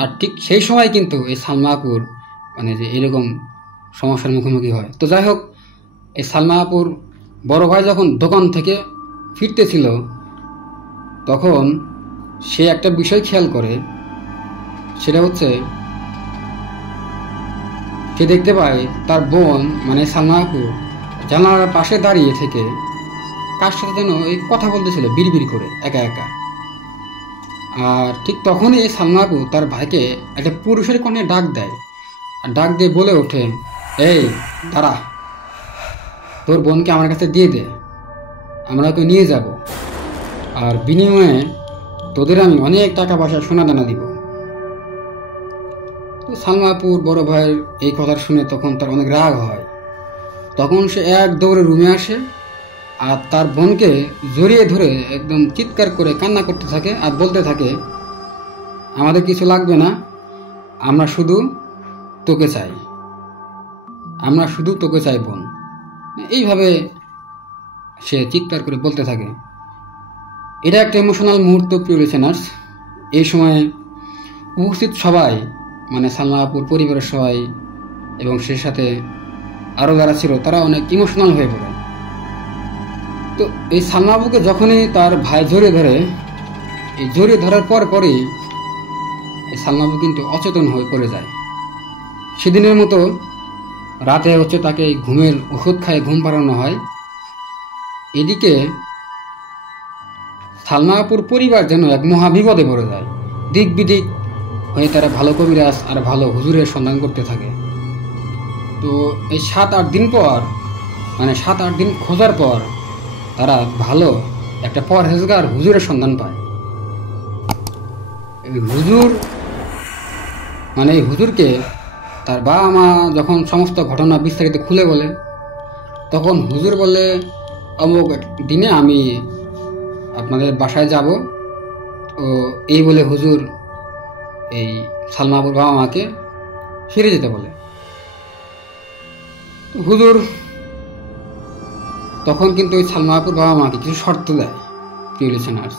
আর ঠিক সেই সময় কিন্তু এই সালমা আপুর মানে যে এরকম সমস্যার মুখোমুখি হয়। তো যাই হোক, এই সালমা আপুর বড় ভাই যখন দোকান থেকে ফিরতেছিল তখন সে একটা বিষয় খেয়াল করে, সেটা হচ্ছে সে দেখতে পায় তার বোন মানে সালমা আপু জানালার পাশে দাঁড়িয়ে থেকে কার সাথে যেন এই কথা বলতেছিল বিড়বিড় করে একা একা। আর ঠিক তখনই সালমা আপু তার ভাইকে একটা পুরুষের কণ্ঠে ডাক দেয়, আর ডাক দিয়ে বলে ওঠে, এই দাঁড়া, তোর বোনকে আমার কাছে দিয়ে দে, আমরা ওকে নিয়ে যাব, আর বিনিময়ে তোদের আমি অনেক টাকা পয়সা সোনা দানা দিব। তো সালমা আপুর বড় ভাইয়ের এই কথা শুনে তখন তার অনেক রাগ হয়। তখন সে এক দৌড়ে রুমে আসে আর তার বোনকে জড়িয়ে ধরে একদম চিৎকার করে কান্না করতে থাকে আর বলতে থাকে, আমাদের কিছু লাগবে না, আমরা শুধু তোকে চাই, আমরা শুধু তোকে চাই বোন। এইভাবে সে চিৎকার করে বলতে থাকে। এটা একটা ইমোশনাল মুহূর্ত প্রিয় লিসেনার্স। এই সময় উপস্থিত সবাই মানে সালমা আপুর পরিবারের সবাই এবং সে সাথে আরও যারা ছিল তারা অনেক ইমোশনাল হয়ে পড়ে। তো এই সালমা আপুকে যখনই তার ভাই জড়িয়ে ধরে, এই জড়িয়ে ধরার পরই এই সালমা আপু কিন্তু অচেতন হয়ে পড়ে যায়। সেদিনের মতো রাতে হচ্ছে তাকে ঘুমের ওষুধ খায় ঘুম পাড়ানো হয়। এদিকে সালমা আপুর পরিবার যেন এক মহা বিপদে পড়ে যায়। দিক বিদিক হয়ে তারা ভালো কবিরাজ আর ভালো হুজুরের সন্ধান করতে থাকে। তো এই 7-8 দিন পর, মানে 7-8 দিন খোঁজার পর তারা ভালো একটা পরহেজগার হুজুরের সন্ধান পায়। এই হুজুর, মানে এই হুজুরকে তার বাবা মা যখন সমস্ত ঘটনা বিস্তারিত খুলে বলে, তখন হুজুর বলে, অমুক দিনে আমি আপনাদের বাসায় যাব। তো এই বলে হুজুর এই সালমা আপুর বাবা মাকে ফিরে যেতে বলে। হুজুর তখন কিন্তু ওই সালমা আপুর বাবা মাকে কিছু শর্ত দেয়, প্রিয় লিসেনার্স।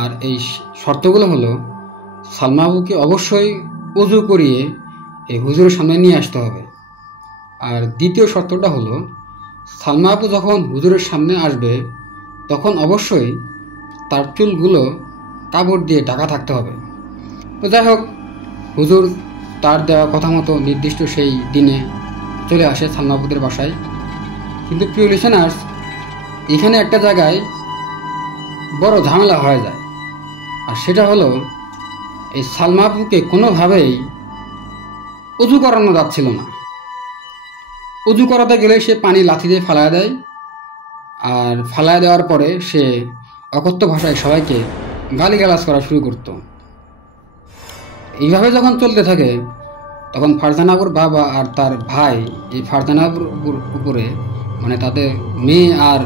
আর এই শর্তগুলো হলো, সালমা আপুকে অবশ্যই উজু করিয়ে এই হুজুরের সামনে নিয়ে আসতে হবে। আর দ্বিতীয় শর্তটা হলো, সালমা আপু যখন হুজুরের সামনে আসবে তখন অবশ্যই তার চুলগুলো কাপড় দিয়ে ঢাকা থাকতে হবে। তো যাই হোক, হুজুর তার দেওয়া কথা মতো নির্দিষ্ট সেই দিনে চলে আসে সালমা আপুদের বাসায়। কিন্তু প্রিয় লিসেনার্স, এখানে একটা জায়গায় বড় ঝামেলা হয়ে যায়। আর সেটা হলো, এই সালমা আপুকে কোনোভাবেই উজু করানো যাচ্ছিল না। উজু করাতে গেলে সে পানি লাথি দিয়ে ফালায় দেয়, আর ফালায় দেওয়ার পরে সে অকথ্য ভাষায় সবাইকে গালিগালাজ করা শুরু করত। এইভাবে যখন চলতে থাকে তখন ফারজানা আপুর বাবা আর তার ভাই এই ফারজানা আপুর উপরে, মানে তাদের মেয়ে আর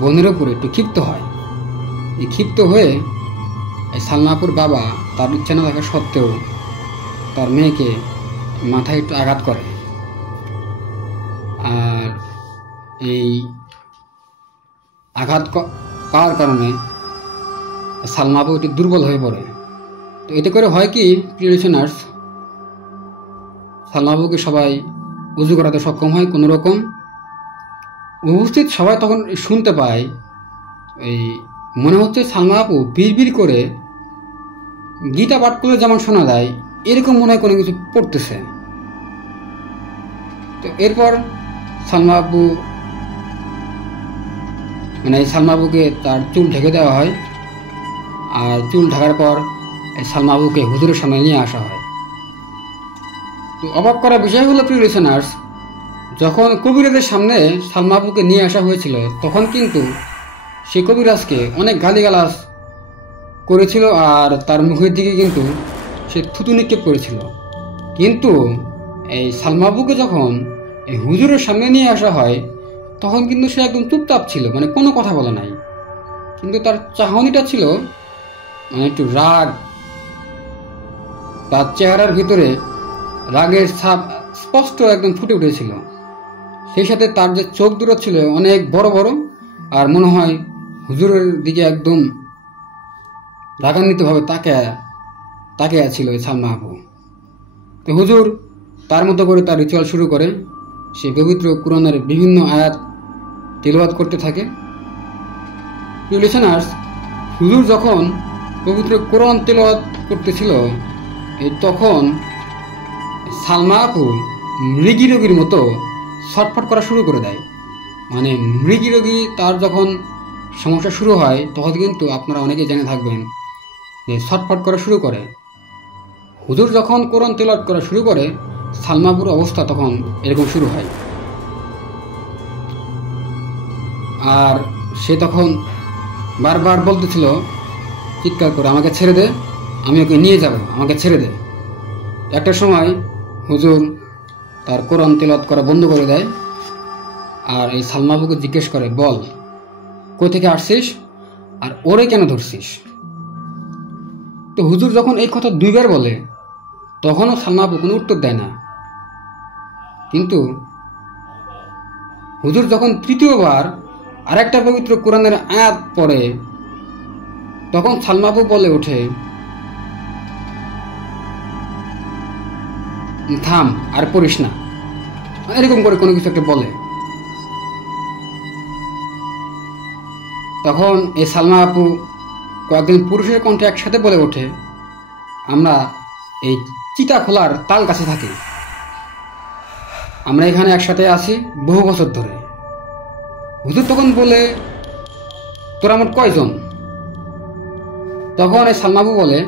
বোনের উপরে একটু ক্ষিপ্ত হয়। এই ক্ষিপ্ত হয়ে এই সালমা আপুর বাবা তার ইচ্ছা না থাকা সত্ত্বেও তার মেয়েকে মাথায় একটু আঘাত করে। আর এই আঘাত পাওয়ার কারণে সালমা আপু একটু দুর্বল হয়ে পড়ে। তো এতে করে হয় কি, প্রিয় লিসেনার্স, সালমা আপুকে সবাই উজু করাতে সক্ষম হয় কোনো রকম। উপস্থিত সবাই তখন শুনতে পায়, এই মনে হচ্ছে সালমা আপু বিড়বিড় করে গীতা পাঠ করলে যেমন শোনা যায় এরকম মনে হয় কোনো কিছু পড়তেছে। তো এরপর সালমা আপু, মানে এই সালমা আপুকে তার চুল ঢেকে দেওয়া হয়। আর চুল ঢাকার পর এই সালমা আপুকে হুজুরের সামনে নিয়ে আসা হয়। তো অবাক করা বিষয় হলো, প্রিয় লিসেনার্স, যখন কবিরাজের সামনে সালমা আপুকে নিয়ে আসা হয়েছিল তখন কিন্তু সে কবিরাজকে অনেক গালিগালাজ করেছিল, আর তার মুখের দিকে কিন্তু সে থুতু নিক্ষেপ করেছিল। কিন্তু এই সালমা আপুকে যখন এই হুজুরের সামনে নিয়ে আসা হয় তখন কিন্তু সে একদম চুপচাপ ছিল, মানে কোনো কথা বলে নাই। কিন্তু তার চাহনিটা ছিল মানে একটু রাগ, তার চেহারার ভিতরে রাগের ছাপ স্পষ্ট একদম ফুটে উঠেছিল। সেই সাথে তার যে চোখ দুটো ছিল অনেক বড় বড়, আর মনে হয় হুজুরের দিকে একদম রাগান্বিতভাবে তাকিয়ে ছিল এই সালমা আপু। তো হুজুর তার মতো করে তার রিচুয়াল শুরু করে। সে পবিত্র কুরআনের বিভিন্ন আয়াত তিলাওয়াত করতে থাকে। প্রিয় লিসেনার্স, হুজুর যখন পবিত্র কোরআন তিলাওয়াত করতেছিল তখন সালমা আপু মৃগী রোগীর মতো ছটফট করা শুরু করে দেয়। মানে মৃগী রোগী তার যখন সমস্যা শুরু হয় তখন কিন্তু আপনারা অনেকেই জেনে থাকবেন যে ছটফট করা শুরু করে। হুজুর যখন কোরআন তিলাওয়াত করা শুরু করে সালমা আপুর অবস্থা তখন এরকম শুরু হয়। আর সে তখন বারবার বলতেছিল চিৎকার করে, আমাকে ছেড়ে দে, আমি ওকে নিয়ে যাব, আমাকে ছেড়ে দে। একটা সময় হুজুর তার কোরআন তিলাওয়াত করা বন্ধ করে দেয়, আর এই সালমা আপুকে জিজ্ঞেস করে, বল কই থেকে আসছিস আর ওরে কেন ধরছিস? তো হুজুর যখন এই কথা 2 বার বলে তখনও সালমা আপু কোনো উত্তর দেয় না। কিন্তু হুজুর যখন 3য় বার আরেকটা পবিত্র কোরআনের আয়াত পড়ে তখন সালমা আপু বলে ওঠে, থাম, আর পড়িস না, এরকম করে কোনো কিছু একটা বলে। তখন এই সালমা আপু কয়েকজন পুরুষের কণ্ঠে একসাথে বলে ওঠে, আমরা এই চিতা খোলার তাল কাছে থাকি, আমরা এখানে একসাথে আছি বহু বছর ধরে। হুজুর তখন বলে, তোরা মোট কয়জন? তখন এই সালমা আপু বলে,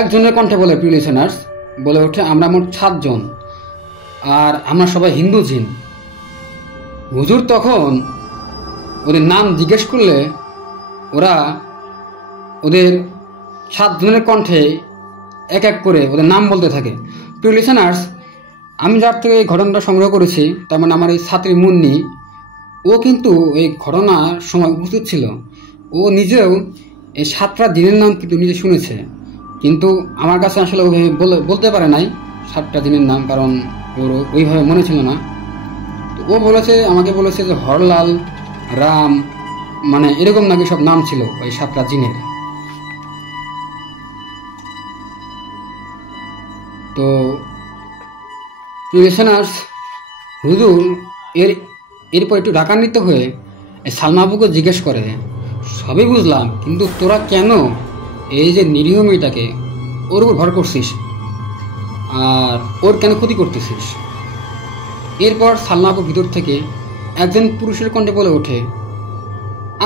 একজনের কণ্ঠে বলে, প্রিয় লিসেনার্স, বলে ওঠে আমরা মোট 7 জন, আর আমরা সবাই হিন্দু জিন। হুজুর তখন ওদের নাম জিজ্ঞেস করলে ওরা ওদের 7 জনের কণ্ঠে এক এক করে ওদের নাম বলতে থাকে। প্রিয় লিসেনার্স, আমি যার থেকে এই ঘটনাটা সংগ্রহ করেছি, তার মানে আমার এই ছাত্রী মুন্নি, ও কিন্তু এই ঘটনার সময় উপস্থিত ছিল। ও নিজেও এই 7টা দিনের নাম কিন্তু নিজে শুনেছে, কিন্তু আমার কাছে আসলে ওইভাবে বলতে পারে নাই 7টা দিনের নাম, কারণ ওর ওইভাবে মনে ছিল না। তো ও আমাকে বলেছে যে হরলাল, রাম, মানে এরকম নাকি সব নাম ছিল ওই 7টা জিনের। তো লিসেনার্স, হুজুর এরপর একটু রাগান্বিত হয়ে সালমা আপুকে জিজ্ঞেস করে, সবই বুঝলাম, কিন্তু তোরা কেন এই যে নিরীহ মেয়েটাকে ওর উপর ভর করছিস আর ওর কেন ক্ষতি করতেছিস? এরপর সালমা আপু ভিতর থেকে একজন পুরুষের কণ্ঠে বলে ওঠে,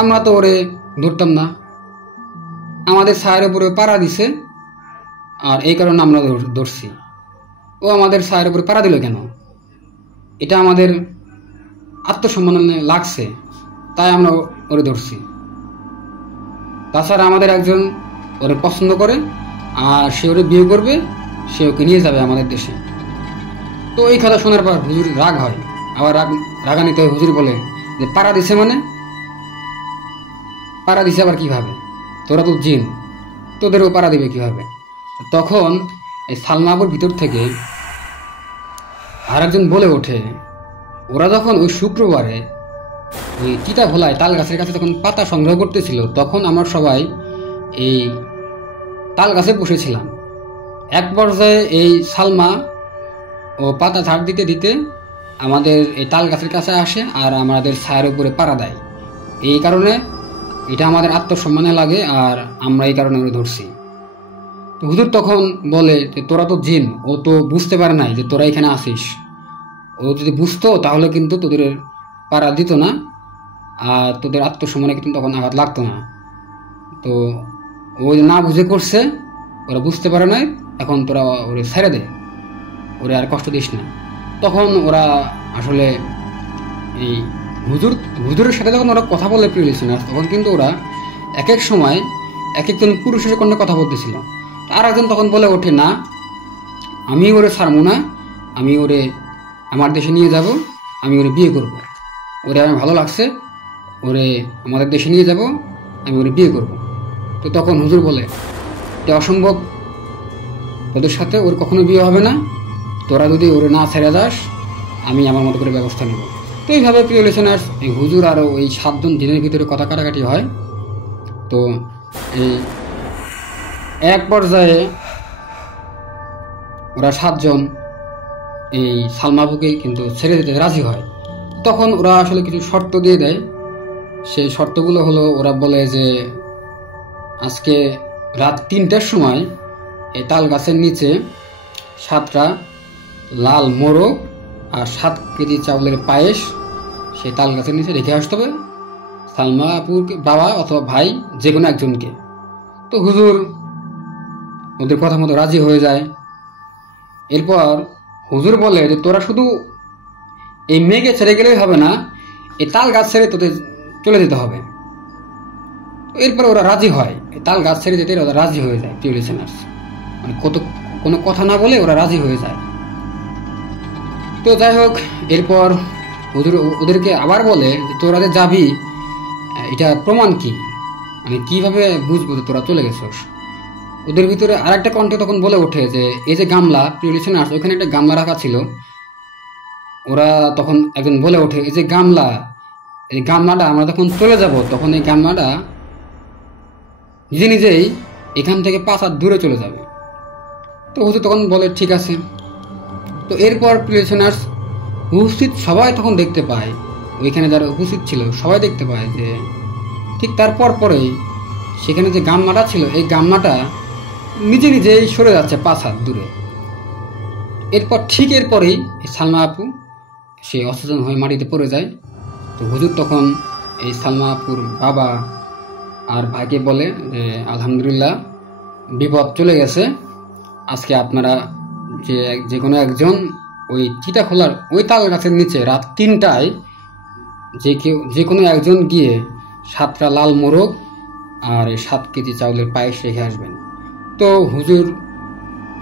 আমরা তো ওরে ধরতাম না, আমাদের ছায়ের উপরে পাড়া দিছে, আর এই কারণে আমরা ধরছি। ও আমাদের ছায়ের উপরে পাড়া দিল কেন? এটা আমাদের আত্মসম্মানে লাগছে, তাই আমরা ওরে ধরছি। তাছাড়া আমাদের একজন ওরে পছন্দ করে, আর সে ওরে বিয়ে করবে, সে ওকে নিয়ে যাবে আমাদের দেশে। তো এই কথা শোনার পর হুজুর রাগ হয়, আবার রাগান্বিত হয়ে হুজুর বলে যে পাড়া দিছে মানে? পাড়া দিছে আবার কিভাবে? তোরা তো জিন, তোদেরও পাড়া দিবে কিভাবে? তখন এই সালমা আপুর ভিতর থেকে আর একজন বলে ওঠে, ওরা যখন ওই শুক্রবারে ওই চিতা ভোলায় তাল গাছের কাছে যখন পাতা সংগ্রহ করতেছিল, তখন আমরা সবাই এই তাল গাছে বসেছিলাম। এক পর্যায়ে এই সালমা ও পাতা ঝাড় দিতে দিতে আমাদের এই তাল গাছের কাছে আসে আর আমাদের ছায়ের উপরে পাড়া দেয়। এই কারণে এটা আমাদের আত্মসম্মানে লাগে, আর আমরা এই কারণে ওরে ধরছি। তো হুজুর তখন বলে যে তোরা তো জিন, ও তো বুঝতে পারে নাই যে তোরা এখানে আসিস। ও যদি বুঝতো তাহলে কিন্তু তোদের পাড়া দিত না, আর তোদের আত্মসম্মানে কিন্তু তখন আঘাত লাগতো না। তো ও না বুঝে করছে, ওরা বুঝতে পারে নাই, এখন তোরা ওরে ছেড়ে দে, ওরে আর কষ্ট দিস না। তখন ওরা আসলে এই হুজুরের সাথে যখন ওরা কথা বলে প্রিয় লিসেনার্স, তখন কিন্তু ওরা এক এক সময় এক একজন পুরুষের কণ্ঠে কথা বলতেছিল। আর একজন তখন বলে ওঠে, না, আমি ওরে ছাড়বো না, আমি ওরে আমার দেশে নিয়ে যাব, আমি ওরে বিয়ে করব, ওরে আমার ভালো লাগছে, ওরে আমাদের দেশে নিয়ে যাব, আমি ওরে বিয়ে করব। তো তখন হুজুর বলে, এটা অসম্ভব, তোদের সাথে ওর কখনো বিয়ে হবে না, তোরা যদি ওরে না ছেড়ে যাস, আমি আমার মতো করে ব্যবস্থা নেব। তো এইভাবে প্রিয় লিসেনার্স, এই হুজুর আরও এই 7 জন দিনের ভিতরে কথা কাটাকাটি হয়। তো এই এক পর্যায়ে ওরা 7 জন এই সালমা আপুকে কিন্তু ছেড়ে দিতে রাজি হয়। তখন ওরা আসলে কিছু শর্ত দিয়ে দেয়। সেই শর্তগুলো হলো, ওরা বলে যে আজকে রাত 3টার সময় এই তাল গাছের নিচে 7টা লাল মোরগ আর 7 কেজি চাউলের পায়েস সেই তাল গাছের নিচে রেখে আসতে হবে সালমা আপুর বাবা অথবা ভাই, যে কোনো একজনকে। তো হুজুর ওদের কথা মতো রাজি হয়ে যায়। এরপর হুজুর বলে যে তোরা শুধু এই মেয়েকে ছেড়ে গেলেই হবে না, এই তাল গাছ ছেড়ে তোদের চলে যেতে হবে। এরপর ওরা রাজি হয়, এই তাল গাছ ছেড়ে যেতে ওরা রাজি হয়ে যায়। প্রিয় লিসেনার্স, মানে কোনো কথা না বলে ওরা রাজি হয়ে যায়। তো যাই হোক, এরপর ওদেরকে আবার বলে যে তোরা যে যাবি, এটা প্রমাণ কি, মানে কিভাবে বুঝবো যে তোরা চলে গেছিস? ওদের ভিতরে আর একটা কণ্ঠে তখন বলে ওঠে যে এই যে গামলা, প্রিয় লিসেনার্স, ওখানে একটা গামলা রাখা ছিল। ওরা তখন একজন বলে ওঠে, এই যে গামলা, এই গামলাটা আমরা যখন চলে যাব, তখন এই গামলাটা নিজে নিজেই এখান থেকে 5 হাত দূরে চলে যাবে। তো হুজুর তখন বলে ঠিক আছে। তো এরপর প্রিয় লিসেনার্স, উপস্থিত সবাই তখন দেখতে পায়, ওইখানে যারা উপস্থিত ছিল সবাই দেখতে পায় যে ঠিক তারপর পরেই সেখানে যে গামলাটা ছিল, এই গামলাটা নিজে নিজেই সরে যাচ্ছে 5 হাত দূরে। এরপর ঠিক এরপরেই সালমা আপু সে অচেতন হয়ে মাটিতে পড়ে যায়। তো হুজুর তখন এই সালমা আপুর বাবা আর ভাইকে বলে যে আলহামদুলিল্লাহ, বিপদ চলে গেছে, আজকে আপনারা যে কোনো একজন ওই চিতাখোলার ওই তাল গাছের নিচে রাত 3টায় যে কোনো একজন গিয়ে 7টা লাল মোরগ আর 7 কেজি চাউলের পায়েস রেখে আসবেন। তো হুজুর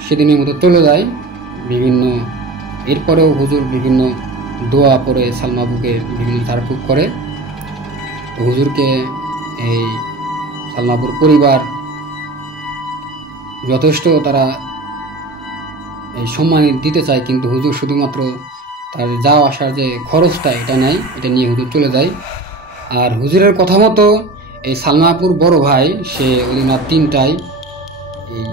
সেদিনের মতো চলে যায়। এরপরেও হুজুর বিভিন্ন দোয়া পড়ে সালমা আপুকে বিভিন্ন ঝাড়ফুঁক করে। হুজুরকে এই সালমা আপুর পরিবার যথেষ্ট তারা এই সম্মান দিতে চায়, কিন্তু হুজুর শুধুমাত্র তার যাওয়া আসার যে খরচটা এটা নেয়, এটা নিয়ে হুজুর চলে যায়। আর হুজুরের কথা মতো এই সালমা আপুর বড় ভাই সে ওই রাত 3টায় এই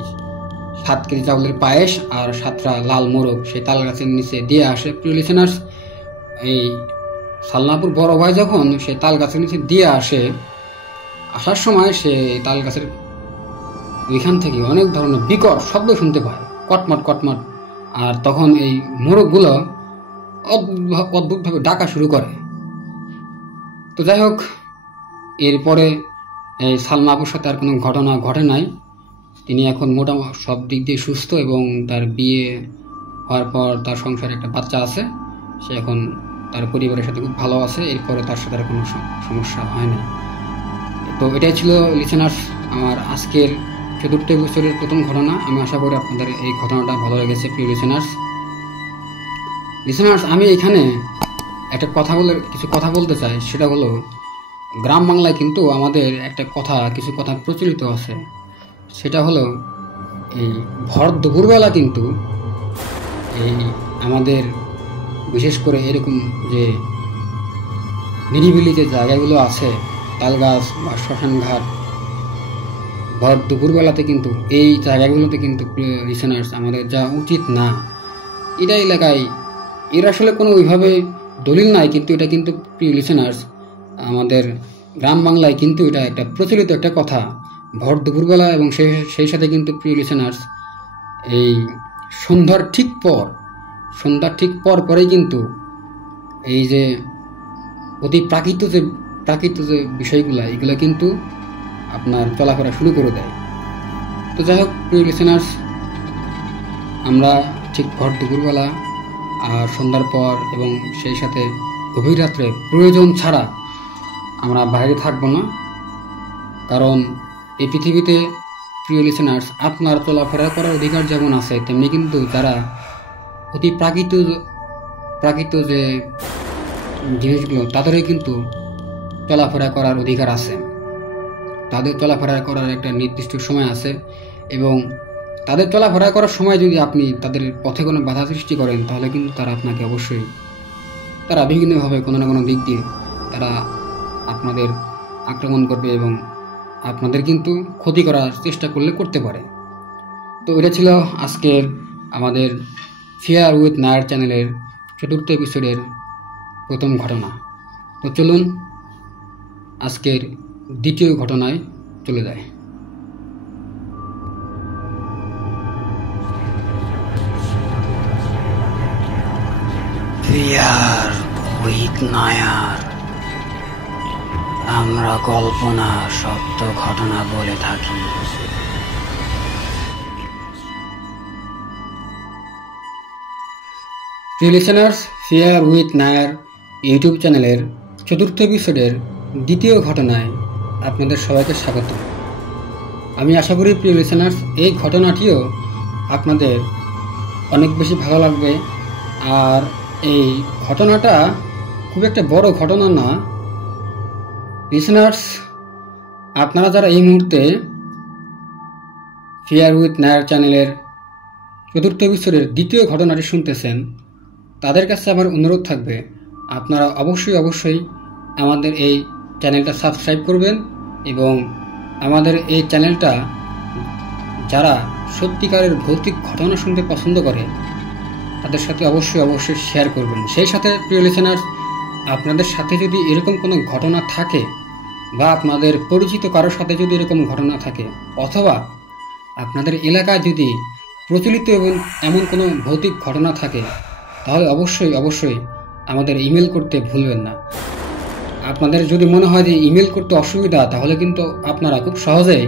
7 কেজি চাউলের পায়েস আর 7টা লাল মোরগ সেই তাল গাছের নিচে দিয়ে আসে। প্রিয় লিসেনার্স, এই সালমা আপুর বড় ভাই যখন সেই তাল গাছের নিচে দিয়ে আসার সময় সে তাল গাছের ওইখান থেকে অনেক ধরনের বিকট শব্দ শুনতে পায়, কটমট কটমট। আর তখন এই মোরগগুলো অদ্ভুতভাবে ডাকা শুরু করে। তো যাই হোক, এরপরে এই সালমা আপুর সাথে আর কোনো ঘটনা ঘটে নাই। তিনি এখন মোটামুটি সব দিক দিয়ে সুস্থ এবং তার বিয়ে হওয়ার পর তার সংসারে একটা বাচ্চা আছে। সে এখন তার পরিবারের সাথে খুব ভালো আছে। এরপরে তার সাথে আর কোনো সমস্যা হয় না। তো এটাই ছিল লিসেনার্স আমার আজকের 4র্থ বছরের প্রথম ঘটনা। আমি আশা করি আপনাদের এই ঘটনাটা ভালো লেগেছে। প্রিয় লিসেনার্স, আমি এখানে কিছু কথা বলতে চাই। সেটা হলো, গ্রাম বাংলায় কিন্তু আমাদের কিছু কথা প্রচলিত আছে। সেটা হলো, এই ভর দুপুরবেলা কিন্তু এই আমাদের বিশেষ করে এরকম যে নিরিবিলি যে জায়গাগুলো আছে, তালগাছ বা শ্মশান ঘাট, ভর দুপুরবেলাতে কিন্তু এই জায়গাগুলোতে কিন্তু লিসেনার্স আমাদের যাওয়া উচিত না। এটা এলাকায় এর আসলে কোনো ওইভাবে দলিল নাই, কিন্তু এটা কিন্তু প্রিয় লিসেনার্স আমাদের গ্রাম বাংলায় কিন্তু এটা একটা প্রচলিত একটা কথা। ভর দুপুরবেলা এবং সেই সাথে কিন্তু প্রিয় লিসেনার্স এই সন্ধ্যার ঠিক পরেই কিন্তু এই যে অতি প্রাকৃত যে বিষয়গুলো এগুলো কিন্তু আপনার চলাফেরা শুরু করে দেয়। তো যাই হোক প্রিয় লিসেনার্স, আমরা ঠিক ভর দুপুরবেলা আর সন্ধ্যার পর এবং সেই সাথে গভীর রাত্রে প্রয়োজন ছাড়া আমরা বাইরে থাকবো না। কারণ এই পৃথিবীতে প্রিয় লিসেনার্স আপনার চলাফেরা করার অধিকার যেমন আছে, তেমনি কিন্তু যারা অতি প্রাকৃত যে জিনিসগুলো তাদেরই কিন্তু চলাফেরা করার অধিকার আছে। তাদের চলাফেরা করার একটা নির্দিষ্ট সময় আছে এবং তাদের চলাফেরা করার সময় যদি আপনি তাদের পথে কোনো বাধা সৃষ্টি করেন, তাহলে কিন্তু তারা বিভিন্নভাবে কোনো না কোনো দিক দিয়ে তারা আপনাদের আক্রমণ করবে এবং আপনাদের কিন্তু ক্ষতি করার চেষ্টা করতে পারে। তো এটা ছিল আজকের আমাদের ফেয়ার উইথ নায়ার চ্যানেলের 4র্থ এপিসোডের প্রথম ঘটনা। তো চলুন আজকের দ্বিতীয় ঘটনায় চলে যায়। ফেয়ার উইথ নায়ার, আমরা কল্পনা সত্য ঘটনা বলে থাকি। Listeners, fair with Nair YouTube চ্যানেলের 4র্থ এপিসোডের দ্বিতীয় ঘটনায় আপনাদের সবাইকে স্বাগত। আমি আশা করি প্রিয় লিসেনার্স এই ঘটনাটিও আপনাদের অনেক বেশি ভালো লাগবে। আর এই ঘটনাটা খুব একটা বড় ঘটনা না। লিসেনার্স, আপনারা যারা এই মুহূর্তে ফেয়ার উইথ নায়ার চ্যানেলের 4র্থ এপিসোডের দ্বিতীয় ঘটনাটি শুনতেছেন, তাদের কাছে আমার অনুরোধ থাকবে আপনারা অবশ্যই আমাদের এই চ্যানেলটা সাবস্ক্রাইব করবেন এবং আমাদের এই চ্যানেলটা যারা সত্যিকারের ভৌতিক ঘটনা শুনতে পছন্দ করে তাদের সাথে অবশ্যই শেয়ার করবেন। সেই সাথে প্রিয় লিসেনার্স, আপনাদের সাথে যদি এরকম কোনো ঘটনা থাকে বা আপনাদের পরিচিত কারোর সাথে যদি এরকম ঘটনা থাকে, অথবা আপনাদের এলাকায় যদি প্রচলিত এবং এমন কোনো ভৌতিক ঘটনা থাকে, তাহলে অবশ্যই আমাদের ইমেল করতে ভুলবেন না। আপনাদের যদি মনে হয় যে ইমেল করতে অসুবিধা, তাহলে কিন্তু আপনারা খুব সহজেই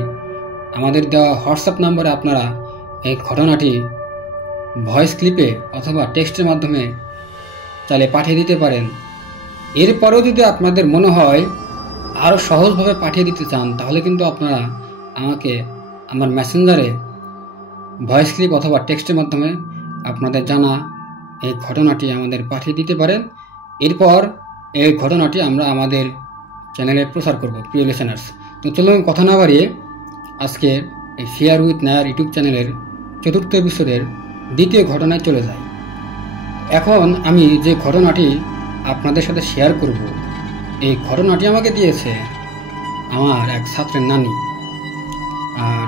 আমাদের দেওয়া হোয়াটসঅ্যাপ নাম্বারে আপনারা এই ঘটনাটি ভয়েস ক্লিপে অথবা টেক্সটের মাধ্যমে চাইলে পাঠিয়ে দিতে পারেন। এরপরেও যদি আপনাদের মনে হয় আরও সহজভাবে পাঠিয়ে দিতে চান, তাহলে কিন্তু আপনারা আমাকে আমার মেসেঞ্জারে ভয়েস ক্লিপ অথবা টেক্সটের মাধ্যমে আপনাদের জানা এই ঘটনাটি আমাদের পাঠিয়ে দিতে পারেন। এরপর এই ঘটনাটি আমরা আমাদের চ্যানেলে প্রচার করব প্রিয় লিসেনার্স। তো চলুন কথা না বাড়িয়ে আজকে এই ফিয়ার উইথ নায়ার ইউটিউব চ্যানেলের 4র্থ এপিসোডের দ্বিতীয় ঘটনায় চলে যাই। এখন আমি যে ঘটনাটি আপনাদের সাথে শেয়ার করব, এই ঘটনাটি আমাকে দিয়েছে আমার এক ছাত্রের নানি। আর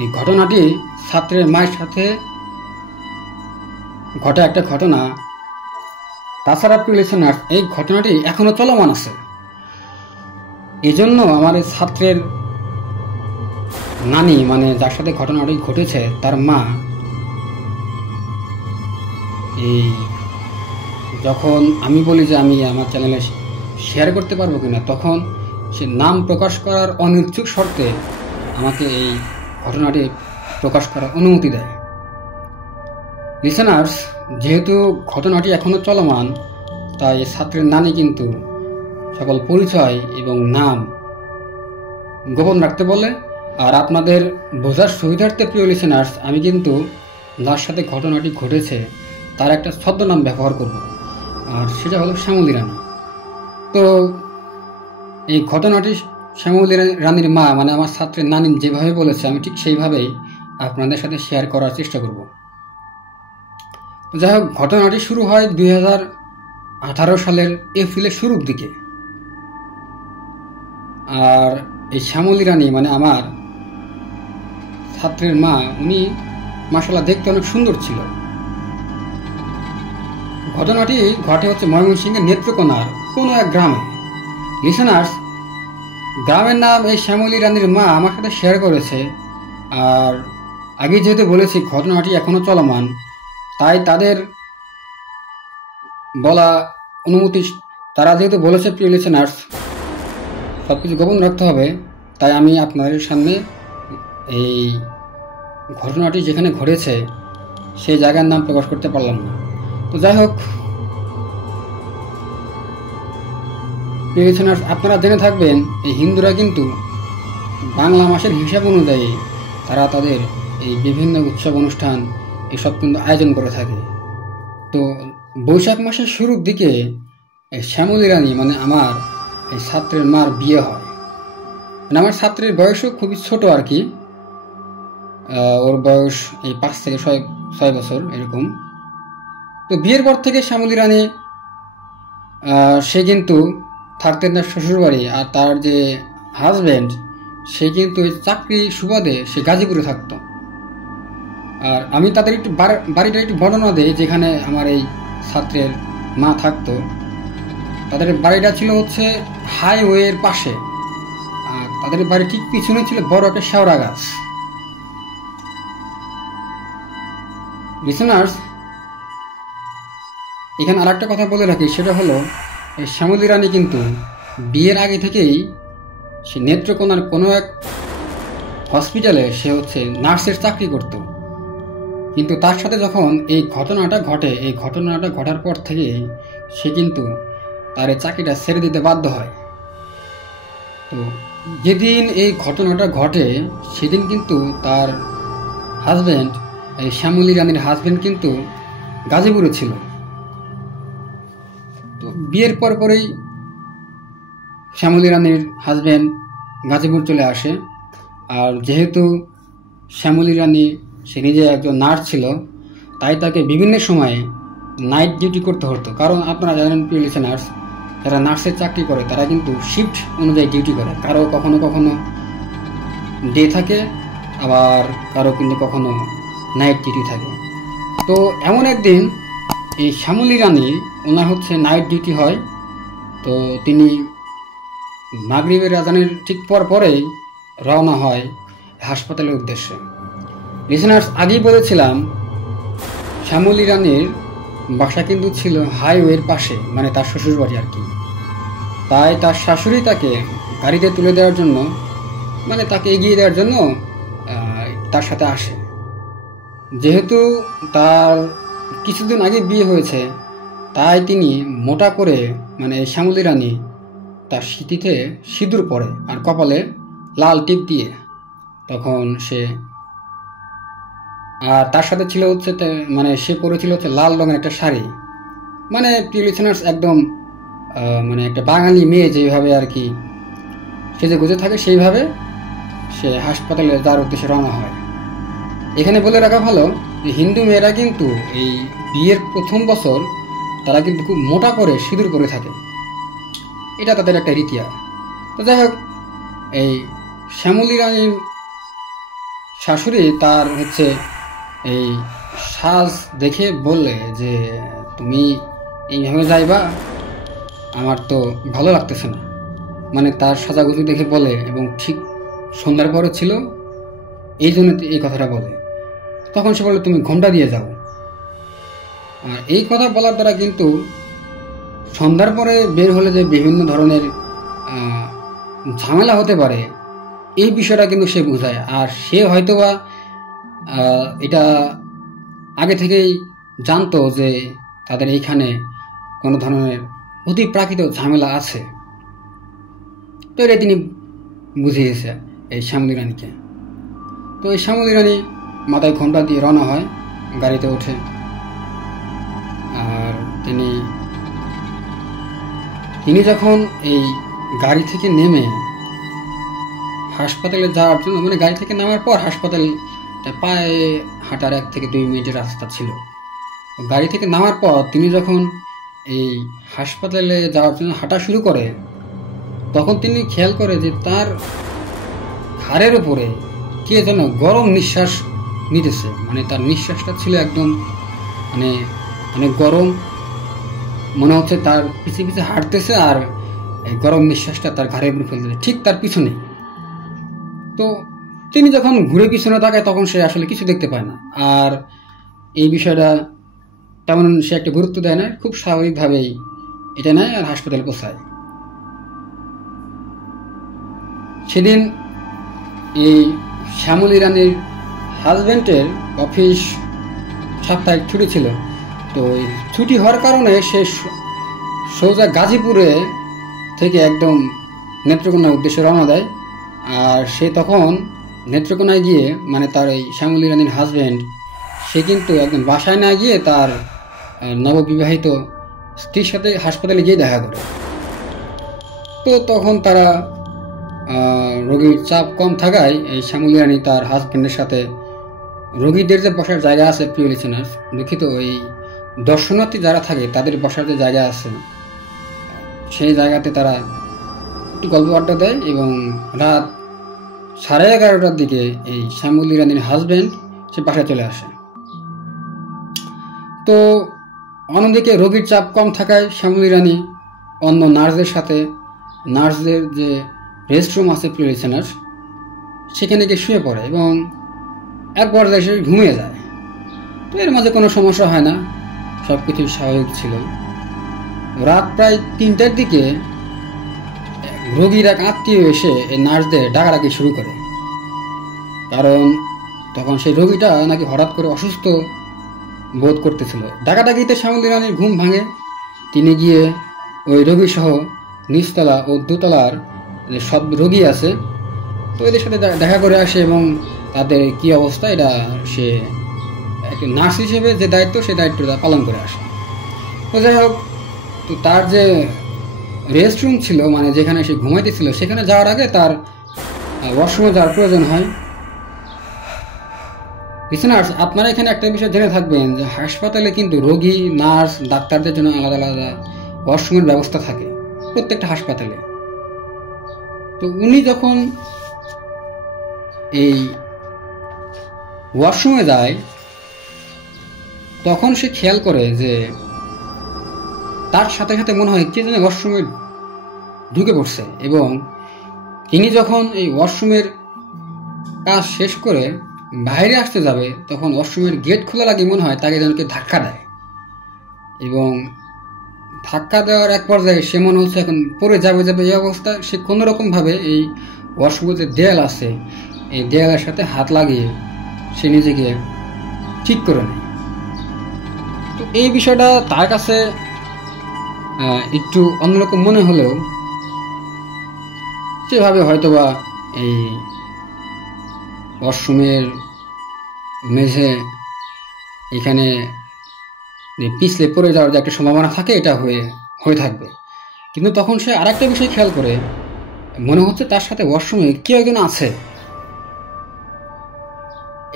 এই ঘটনাটি ছাত্রের মায়ের সাথে ঘটা একটা ঘটনা। তাছাড়া প্রিয় লিসেনার্স, এই ঘটনাটি এখনো চলমান আছে। এই জন্য আমার এই ছাত্রের নানি, মানে যার সাথে ঘটনাটি ঘটেছে, তার মা এই যখন আমি বলি যে আমি আমার চ্যানেলে শেয়ার করতে পারবো কিনা, তখন সে নাম প্রকাশ করার অনিচ্ছুক শর্তে আমাকে এই ঘটনাটি প্রকাশ করার অনুমতি দেয়। লিসেনার্স, যেহেতু ঘটনাটি এখনও চলমান, তাই ছাত্রের নানি কিন্তু সকল পরিচয় এবং নাম গোপন রাখতে বলে। আর আপনাদের বোঝার সুবিধার্থে প্রিয় লিসেনার্স, আমি কিন্তু যার সাথে ঘটনাটি ঘটেছে তার একটা ছদ্মনাম ব্যবহার করব, আর সেটা হলো শ্যামলী রানী। তো এই ঘটনাটি শ্যামলী রানীর মা, মানে আমার ছাত্রের নানি যেভাবে বলেছে, আমি ঠিক সেইভাবেই আপনাদের সাথে শেয়ার করার চেষ্টা করব। যাই হোক, ঘটনাটি শুরু হয় 2018 সালের এপ্রিলের শুরুর দিকে। আর এই শ্যামলী রানী, মানে আমার ছাত্রের মা, উনি মাশাআল্লাহ দেখতে অনেক সুন্দর ছিল। ঘটনাটি ঘটে হচ্ছে ময়মনসিংহের নেত্রকোনার কোনো এক গ্রামে। লিসেনার্স, গ্রামের নাম এই শ্যামলী রানীর মা আমার সাথে শেয়ার করেছে। আর আগে যেহেতু বলেছি ঘটনাটি এখনো চলমান, তাই তাদের বলা অনুমতি, তারা যেহেতু বলেছে প্রিয় লিসেনার্স সব কিছু গোপন রাখতে হবে, তাই আমি আপনাদের সামনে এই ঘটনাটি যেখানে ঘটেছে সেই জায়গার নাম প্রকাশ করতে পারলাম না। তো যাই হোক প্রিয় লিসেনার্স, আপনারা জেনে থাকবেন এই হিন্দুরা কিন্তু বাংলা মাসের হিসাব অনুযায়ী তারা তাদের এই বিভিন্ন উৎসব অনুষ্ঠান এসব কিন্তু আয়োজন করে থাকে। তো বৈশাখ মাসের শুরুর দিকে এই শ্যামলী রানী, মানে আমার এই ছাত্রের মার বিয়ে হয়। মানে আমার ছাত্রের বয়সও খুবই ছোট আর কি, ওর বয়স এই 5 থেকে 6 বছর এরকম। তো বিয়ের পর থেকে শ্যামলী রানী সে কিন্তু থাকতেন না শ্বশুরবাড়ি, আর তার যে হাজব্যান্ড সে কিন্তু ওই চাকরি সুবাদে সে গাজীপুরে থাকতো। আর আমি তাদের একটু বাড়িটা একটু বর্ণনা দিই, যেখানে আমার এই ছাত্রের মা থাকতো। তাদের বাড়িটা ছিল হচ্ছে হাইওয়ের পাশে, আর তাদের বাড়ি ঠিক পিছনে ছিল বড় একটা শেওড়া গাছ। লিসেনার্স, এখানে আর একটা কথা বলে রাখি, সেটা হলো এই শ্যামলী রানী কিন্তু বিয়ের আগে থেকেই সে নেত্রকোনার কোনো এক হসপিটালে সে হচ্ছে নার্সের চাকরি করত। কিন্তু তার সাথে যখন এই ঘটনাটা ঘটে, এই ঘটনাটা ঘটার পর থেকে সে কিন্তু তার এই চাকরিটা ছেড়ে দিতে বাধ্য হয়। তো যেদিন এই ঘটনাটা ঘটে সেদিন কিন্তু তার হাজব্যান্ড, এই শ্যামলী রানীর হাজব্যান্ড কিন্তু গাজীপুরে ছিল। তো বিয়ের পরেই শ্যামলী রানীর হাজব্যান্ড গাজীপুর চলে আসে। আর যেহেতু শ্যামলী রানী সে নিজে একজন নার্স ছিল, তাই তাকে বিভিন্ন সময়ে নাইট ডিউটি করতে হতো। কারণ আপনারা জানেন প্রিয় লিসেনার্স, যারা নার্সের চাকরি করে তারা কিন্তু শিফট অনুযায়ী ডিউটি করে। কারো কখনো কখনো ডে থাকে, আবার কারো কিন্তু কখনো নাইট ডিউটি থাকে। তো এমন একদিন এই শ্যামলী রানী, ওনার হচ্ছে নাইট ডিউটি হয়। তো তিনি মাগরিবের আজানের ঠিক পরেই রওনা হয় হাসপাতালের উদ্দেশ্যে। লিসেনার্স, আগেই বলেছিলাম শ্যামলী রানীর বাসা কিন্তু ছিল হাইওয়ের পাশে, মানে তার শ্বশুরবাড়ি আর কি। তাই তার শাশুড়ি তাকে গাড়িতে তুলে দেওয়ার জন্য, মানে তাকে এগিয়ে দেওয়ার জন্য তার সাথে আসে। যেহেতু তার কিছুদিন আগে বিয়ে হয়েছে, তাই তিনি মোটা করে মানে শ্যামলী রানী তার সিঁথিতে সিঁদুর পরে আর কপালে লাল টিপ দিয়ে তখন সে, আর তার সাথে ছিল হচ্ছে মানে সে পরেছিল হচ্ছে লাল রঙের একটা শাড়ি। মানে প্রিয় লিসেনার্স, একদম মানে একটা বাঙালি মেয়ে যেভাবে আর কি সেজে গুজে থাকে সেইভাবে সে হাসপাতালে যার উদ্দেশ্যে রওনা হয়। এখানে বলে রাখা ভালো যে হিন্দু মেয়েরা কিন্তু এই বিয়ের প্রথম বছর তারা কিন্তু খুব মোটা করে সিঁদুর পরে থাকে, এটা তাদের একটা রীতি। তো যাই হোক, এই শ্যামলী রানীর শাশুড়ি তার হচ্ছে এই সাজ দেখে বললে যে তুমি এইভাবে যাইবা, আমার তো ভালো লাগতেছে না। মানে তার সাজাগুজি দেখে বলে, এবং ঠিক সন্ধ্যার পরে ছিল এই জন্য এই কথাটা বলে। তখন সে বলে তুমি ঘোমটা দিয়ে যাও। আর এই কথা বলার দ্বারা কিন্তু সন্ধ্যার পরে বের হলে যে বিভিন্ন ধরনের ঝামেলা হতে পারে এই বিষয়টা কিন্তু সে বোঝায়। আর সে হয়তোবা এটা আগে থেকেই জানতো যে তাদের এইখানে কোনো ধরনের অতিপ্রাকৃত ঝামেলা আছে। তো এটা তিনি বুঝিয়েছে এই শ্যামলী রানীকে। তো এই শ্যামলী রানী মাথায় ঘোমটা দিয়ে রওনা হয়, গাড়িতে ওঠে। আর তিনি যখন এই গাড়ি থেকে নেমে হাসপাতালে যাওয়ার জন্য, মানে গাড়ি থেকে নামার পর হাসপাতাল পায়ে হাঁটার 1 থেকে 2 মিনিটের রাস্তা ছিল। গাড়ি থেকে নামার পর তিনি যখন এই হাসপাতালে যাওয়ার জন্য হাঁটা শুরু করে, তখন তিনি খেয়াল করে যে তার ঘাড়ের উপরে কে যেন গরম নিঃশ্বাস নিতেছে। মানে তার নিঃশ্বাসটা ছিল একদম মানে অনেক গরম, মনে হচ্ছে তার পিছে পিছে হাঁটতেছে আর এই গরম নিঃশ্বাসটা তার ঘাড়ের উপরে ফেলতেছে ঠিক তার পিছনে। তো তিনি যখন ঘুরে পিছনে তাকায় তখন সে আসলে কিছু দেখতে পায় না, আর এই বিষয়টা তেমন সে একটা গুরুত্ব দেয় না, খুব স্বাভাবিকভাবেই এটা নেয় আর হাসপাতালে পৌঁছায়। সেদিন এই শ্যামলী রানীর হাজব্যান্ডের অফিস সাপ্তাহিক ছুটি ছিল। তো ছুটি হওয়ার কারণে সে সোজা গাজীপুরে থেকে একদম নেত্রকোনার উদ্দেশ্যে রওনা দেয়। আর সে তখন নেত্রকোনায় গিয়ে, মানে তার এই শ্যামলী রানীর হাজব্যান্ড, সে কিন্তু একদম বাসায় না গিয়ে তার নববিবাহিত স্ত্রীর সাথে হাসপাতালে গিয়ে দেখা করে। তো তখন তারা রোগীর চাপ কম থাকায় এই শ্যামলী রানী তার হাজব্যান্ডের সাথে রোগীদের যে বসার জায়গা আছে, প্রিয় লিসেনার্স, দুঃখিত, ওই দর্শনার্থী যারা থাকে তাদের বসার যে জায়গা আছে সেই জায়গাতে তারা একটু গল্প আড্ডা দেয়। এবং রাত 11:30টার দিকে এই শ্যামলী রানীর হাজব্যান্ড সে বাসায় চলে আসে। তো অন্যদিকে রোগীর চাপ কম থাকায় শ্যামলী রানী অন্য নার্সদের সাথে, নার্সদের যে রেস্টরুম আছে, প্রিয় লিসেনার্স, সেখানে গিয়ে শুয়ে পড়ে এবং এক পর্যায়ে সে ঘুমিয়ে যায়। তো এর মাঝে কোনো সমস্যা হয় না, সব কিছু স্বাভাবিক ছিল। রাত প্রায় 3টার দিকে রোগীর এক আত্মীয় এসে এই নার্সদের ডাকাডাকি শুরু করে, কারণ তখন সেই রোগীটা নাকি হঠাৎ করে অসুস্থ বোধ করতেছিল। ডাকাডাকিতে শ্যামলী রানীর ঘুম ভাঙে। তিনি গিয়ে ওই রোগী সহ নিচতলা ও দোতলার যে সব রোগী আছে তো এদের সাথে দেখা করে আসে এবং তাদের কি অবস্থা এটা সে একটা নার্স হিসেবে যে দায়িত্ব সেই দায়িত্বটা পালন করে আসে। তো যাই হোক, তো তার যে রেস্টরুম ছিল, মানে যেখানে সে ঘুমাইতেছিল, সেখানে যাওয়ার আগে তার ওয়াশরুমে যাওয়ার প্রয়োজন হয়। লিসেনার্স, আপনারা এখানে একটা বিষয় জেনে থাকবেন যে হাসপাতালে কিন্তু রোগী, নার্স, ডাক্তারদের জন্য আলাদা আলাদা ওয়াশরুমের ব্যবস্থা থাকে প্রত্যেকটা হাসপাতালে। তো উনি যখন এই ওয়াশরুমে যায় তখন সে খেয়াল করে যে তার সাথে সাথে মনে হয় কে যেন ওয়াশরুমে ঢুকে পড়ছে। এবং তিনি যখন এই ওয়াশরুমের কাজ শেষ করে বাইরে আসতে যাবে তখন ওয়াশরুমের গেট খোলার আগে মনে হয় তাকে যেন কেউ ধাক্কা দেয়, এবং ধাক্কা দেওয়ার এক পর্যায়ে সে মনে হচ্ছে এখন পড়ে যাবে এই অবস্থা। সে কোনো রকমভাবে এই ওয়াশরুমের যে দেয়াল আছে এই দেয়ালের সাথে হাত লাগিয়ে সে নিজেকে ঠিক করে নেয়। তো এই বিষয়টা তার কাছে একটু অন্যরকম মনে হলেও সেভাবে হয়তোবা এই ওয়াশরুমের মেঝে এখানে পিছলে পড়ে যাওয়ার যে একটা সম্ভাবনা থাকে এটা হয়ে থাকবে। কিন্তু তখন সে আর একটা বিষয় খেয়াল করে, মনে হচ্ছে তার সাথে ওয়াশরুমে কেউ একজন আছে।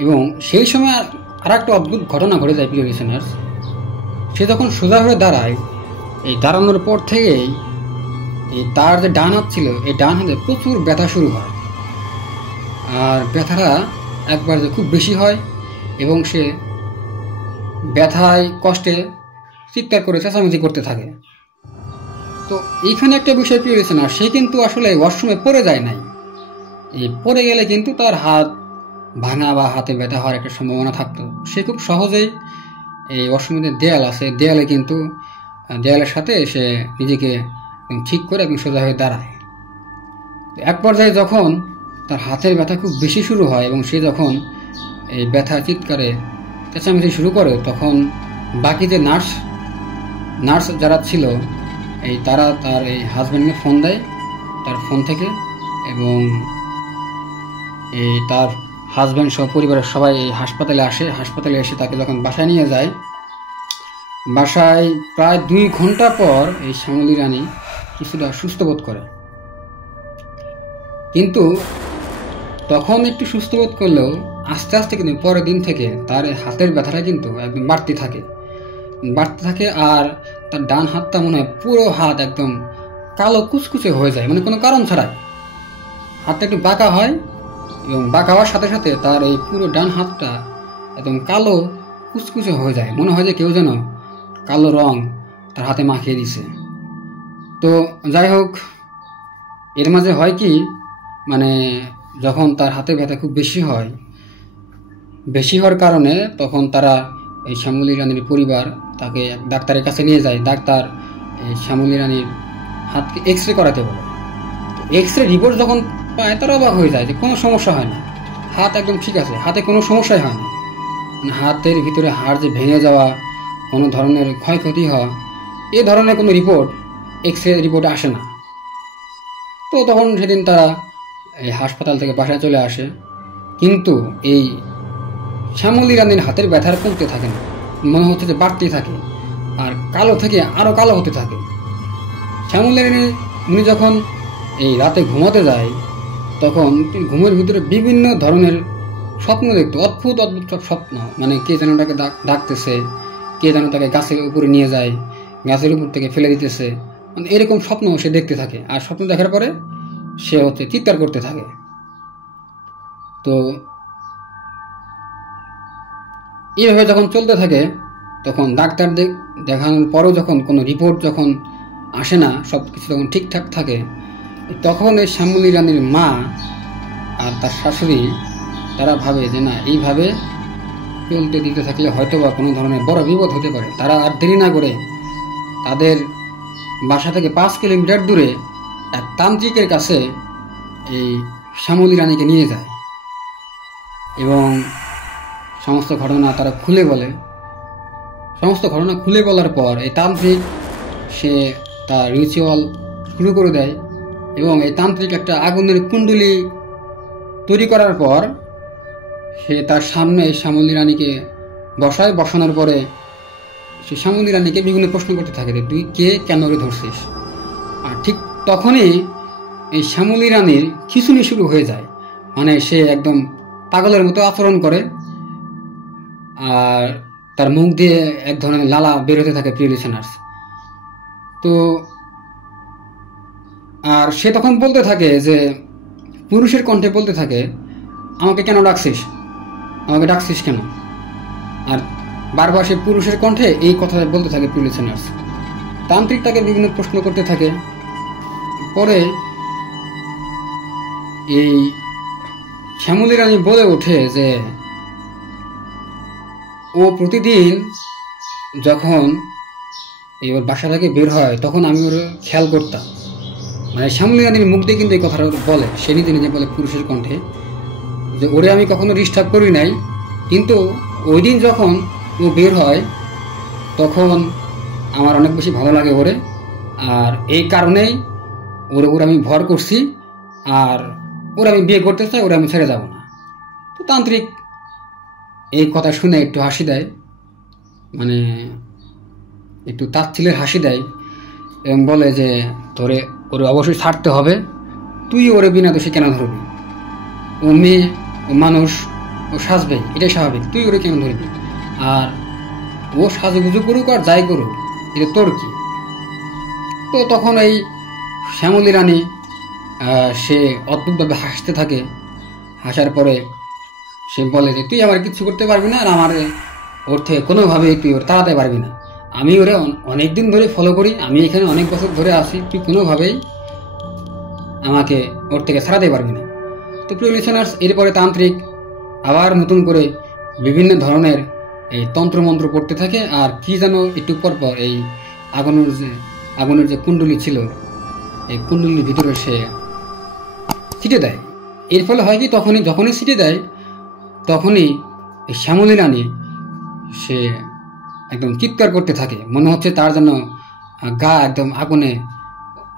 এবং সেই সময় আর একটা অদ্ভুত ঘটনা ঘটে যায় প্রিয় লিসেনার্স। সে যখন সোজা হয়ে দাঁড়ায়, এই দাঁড়ানোর পর থেকেই এই তার যে ডান হাত ছিল, এই ডান হাতে প্রচুর ব্যথা শুরু হয়। আর ব্যথাটা একবার যে খুব বেশি হয় এবং সে ব্যথায় কষ্টে চিৎকার করে চেঁচামেচি করতে থাকে। তো এইখানে একটা বিষয় প্রিয় লিসেনার, সে কিন্তু আসলে ওয়াশরুমে পড়ে যায় নাই। এই পড়ে গেলে কিন্তু তার হাত ভাঙা বা হাতে ব্যথা হওয়ার একটা সম্ভাবনা থাকতো। সে খুব সহজেই এই ওয়াশরুমের দেয়াল আছে, দেয়ালে কিন্তু দেয়ালের সাথে সে নিজেকে ঠিক করে একদম সোজা হয়ে দাঁড়ায়। এক পর্যায়ে যখন তার হাতের ব্যথা খুব বেশি শুরু হয় এবং সে যখন এই ব্যথা চিৎকারে চেঁচামেচি শুরু করে, তখন বাকি যে নার্স যারা ছিল তারা তার এই হাজব্যান্ডকে ফোন দেয় তার ফোন থেকে, এবং তার হাজব্যান্ড সহ পরিবারের সবাই এই হাসপাতালে আসে। হাসপাতালে এসে তাকে যখন বাসায় নিয়ে যায়, বাসায় প্রায় 2 ঘন্টা পর এই শ্যামলী রানী কিছুটা সুস্থ বোধ করে। কিন্তু তখন একটু সুস্থ বোধ করলেও আস্তে আস্তে কিন্তু পরের দিন থেকে তার হাতের ব্যথাটা কিন্তু একদম বাড়তে থাকে। আর তার ডান হাতটা মনে হয় পুরো হাত একদম কালো কুচকুচে হয়ে যায়, মানে কোনো কারণ ছাড়াই হাতটা একটু বাঁকা হয়, এবং বাঁকা হওয়ার সাথে সাথে তার এই পুরো ডান হাতটা একদম কালো কুচকুচে হয়ে যায়। মনে হয় যে কেউ যেন কালো রং তার হাতে মাখিয়ে দিছে। তো যাই হোক, এর মাঝে হয় কি, মানে যখন তার হাতে ব্যথা খুব বেশি হওয়ার কারণে তখন তারা এই শ্যামলী রানীর পরিবার তাকে ডাক্তারের কাছে নিয়ে যায়। ডাক্তার এই শ্যামলী রানীর হাতকে এক্সরে করাতে বলে। তো এক্সরে রিপোর্ট যখন পায় তারা অবাক হয়ে যায় যে কোনো সমস্যা হয় না, হাত একদম ঠিক আছে, হাতে কোনো সমস্যাই হয় না। মানে হাতের ভিতরে হাড় যে ভেঙে যাওয়া, কোনো ধরনের ক্ষয়ক্ষতি হওয়া, এ ধরনের কোনো রিপোর্ট এক্সরে রিপোর্টে আসে না। তো তখন সেদিন তারা এই হাসপাতাল থেকে বাসায় চলে আসে। কিন্তু এই শ্যামলী রানীর হাতের ব্যথার কমতে থাকে না, মনে হচ্ছে যে বাড়তেই থাকে, আর কালো থেকে আরও কালো হতে থাকে। শ্যামলী রানী উনি যখন এই রাতে ঘুমাতে যায়, তখন ঘুমের ভিতরে বিভিন্ন ধরনের স্বপ্ন দেখতো, অদ্ভুত সব স্বপ্ন। মানে কে যেন তাকে ডাকতেছে, কে যেন তাকে গাছের উপরে নিয়ে যায়, গাছের উপর থেকে ফেলে দিতেছে, মানে এরকম স্বপ্ন সে দেখতে থাকে। আর স্বপ্ন দেখার পরে সে চিৎকার করতে থাকে। তো এইভাবে যখন চলতে থাকে, তখন ডাক্তার দেখানোর পরেও যখন কোনো রিপোর্ট যখন আসে না, সব কিছু যখন ঠিকঠাক থাকে, তখন এই শ্যামলী রানীর মা আর তার শাশুড়ি তারা ভাবে যে না, এইভাবে চলতে দিতে থাকলে হয়তো বা কোনো ধরনের বড় বিপদ হতে পারে। তারা আর দেরি না করে তাদের বাসা থেকে 5 কিলোমিটার দূরে এক তান্ত্রিকের কাছে এই শ্যামলী রানীকে নিয়ে যায় এবং সমস্ত ঘটনা তারা খুলে বলে। সমস্ত ঘটনা খুলে বলার পর এই তান্ত্রিক সে তার রিচুয়াল শুরু করে দেয়, এবং এই তান্ত্রিক একটা আগুনের কুণ্ডলী তৈরি করার পর সে তার সামনে শ্যামলী রানীকে বসানোর পরে সে শ্যামলী রানীকে বিভিন্ন প্রশ্ন করতে থাকে যে তুই কে, কেন রে ধরছিস। আর ঠিক তখনই এই শ্যামলী রানীর খিঁচুনি শুরু হয়ে যায়, মানে সে একদম পাগলের মতো আচরণ করে, আর তার মুখ দিয়ে এক ধরনের লালা বেরোতে থাকে প্রিয় লিসেনার্স। তো আর সে তখন বলতে থাকে যে পুরুষের কণ্ঠে বলতে থাকে, আমাকে কেন ডাকছিস, আমাকে ডাকছিস কেন। আর বারবার সে পুরুষের কণ্ঠে এই কথা বলতে থাকে প্রিয় লিসেনার্স। তান্ত্রিক তাকে বিভিন্ন প্রশ্ন করতে থাকে। পরে এই শ্যামলী রানী বলে ওঠে যে ও প্রতিদিন যখন ওর বাসা থেকে বের হয় তখন আমি ওর খেয়াল করতাম। মানে শ্যামলী রানীর মুখ দিয়ে কিন্তু এই কথাটা বলে, সে নিজে নিজে বলে পুরুষের কণ্ঠে যে ওরে আমি কখনো ডিস্টার্ব করি নাই, কিন্তু ওই দিন যখন ও বের হয় তখন আমার অনেক বেশি ভালো লাগে ওরে। আর এই কারণেই ওরে আমি ভর করছি, আর ওরা আমি বিয়ে করতে চাই, ওরা আমি ছেড়ে যাব না। তো তান্ত্রিক এই কথা শুনে একটু হাসি দেয়, মানে একটু তাচ্ছিলের হাসি দেয় এবং বলে যে তোরে ওরে অবশ্যই ছাড়তে হবে, তুই ওরে বিনা দোষে কেন ধরবি? ও মেয়ে, ও মানুষ, ও সাজবে, এটাই স্বাভাবিক, তুই ওরে কেন ধরবি? আর ও সাজুগুজু করুক আর যাই করুক, এটা তোর কি? তো তখন এই শ্যামলী রানী সে অদ্ভুতভাবে হাসতে থাকে। হাসার পরে সে বলে যে তুই আমার কিচ্ছু করতে পারবি না, আর আমার ওর থেকে কোনোভাবেই তুই ওর তাড়াতে পারবি না। আমি ওরে অনেক দিন ধরে ফলো করি, আমি এখানে অনেক বছর ধরে আসি, তুই কোনোভাবেই আমাকে ওর থেকে ছাড়াতে পারবি না। তো প্রিয় লিসেনার্স, এরপরে তান্ত্রিক আবার নতুন করে বিভিন্ন ধরনের এই তন্ত্রমন্ত্র পড়তে থাকে, আর কি যেন একটু পরপর এই আগুনের যে কুণ্ডলী ছিল, এই কুণ্ডলীর ভিতরে সে ছিটে দেয়। এর ফলে হয় কি, যখনই ছিটে দেয় তখনই এই শ্যামলী রানী সে একদম চিৎকার করতে থাকে, মনে হচ্ছে তার যেন গা একদম আগুনে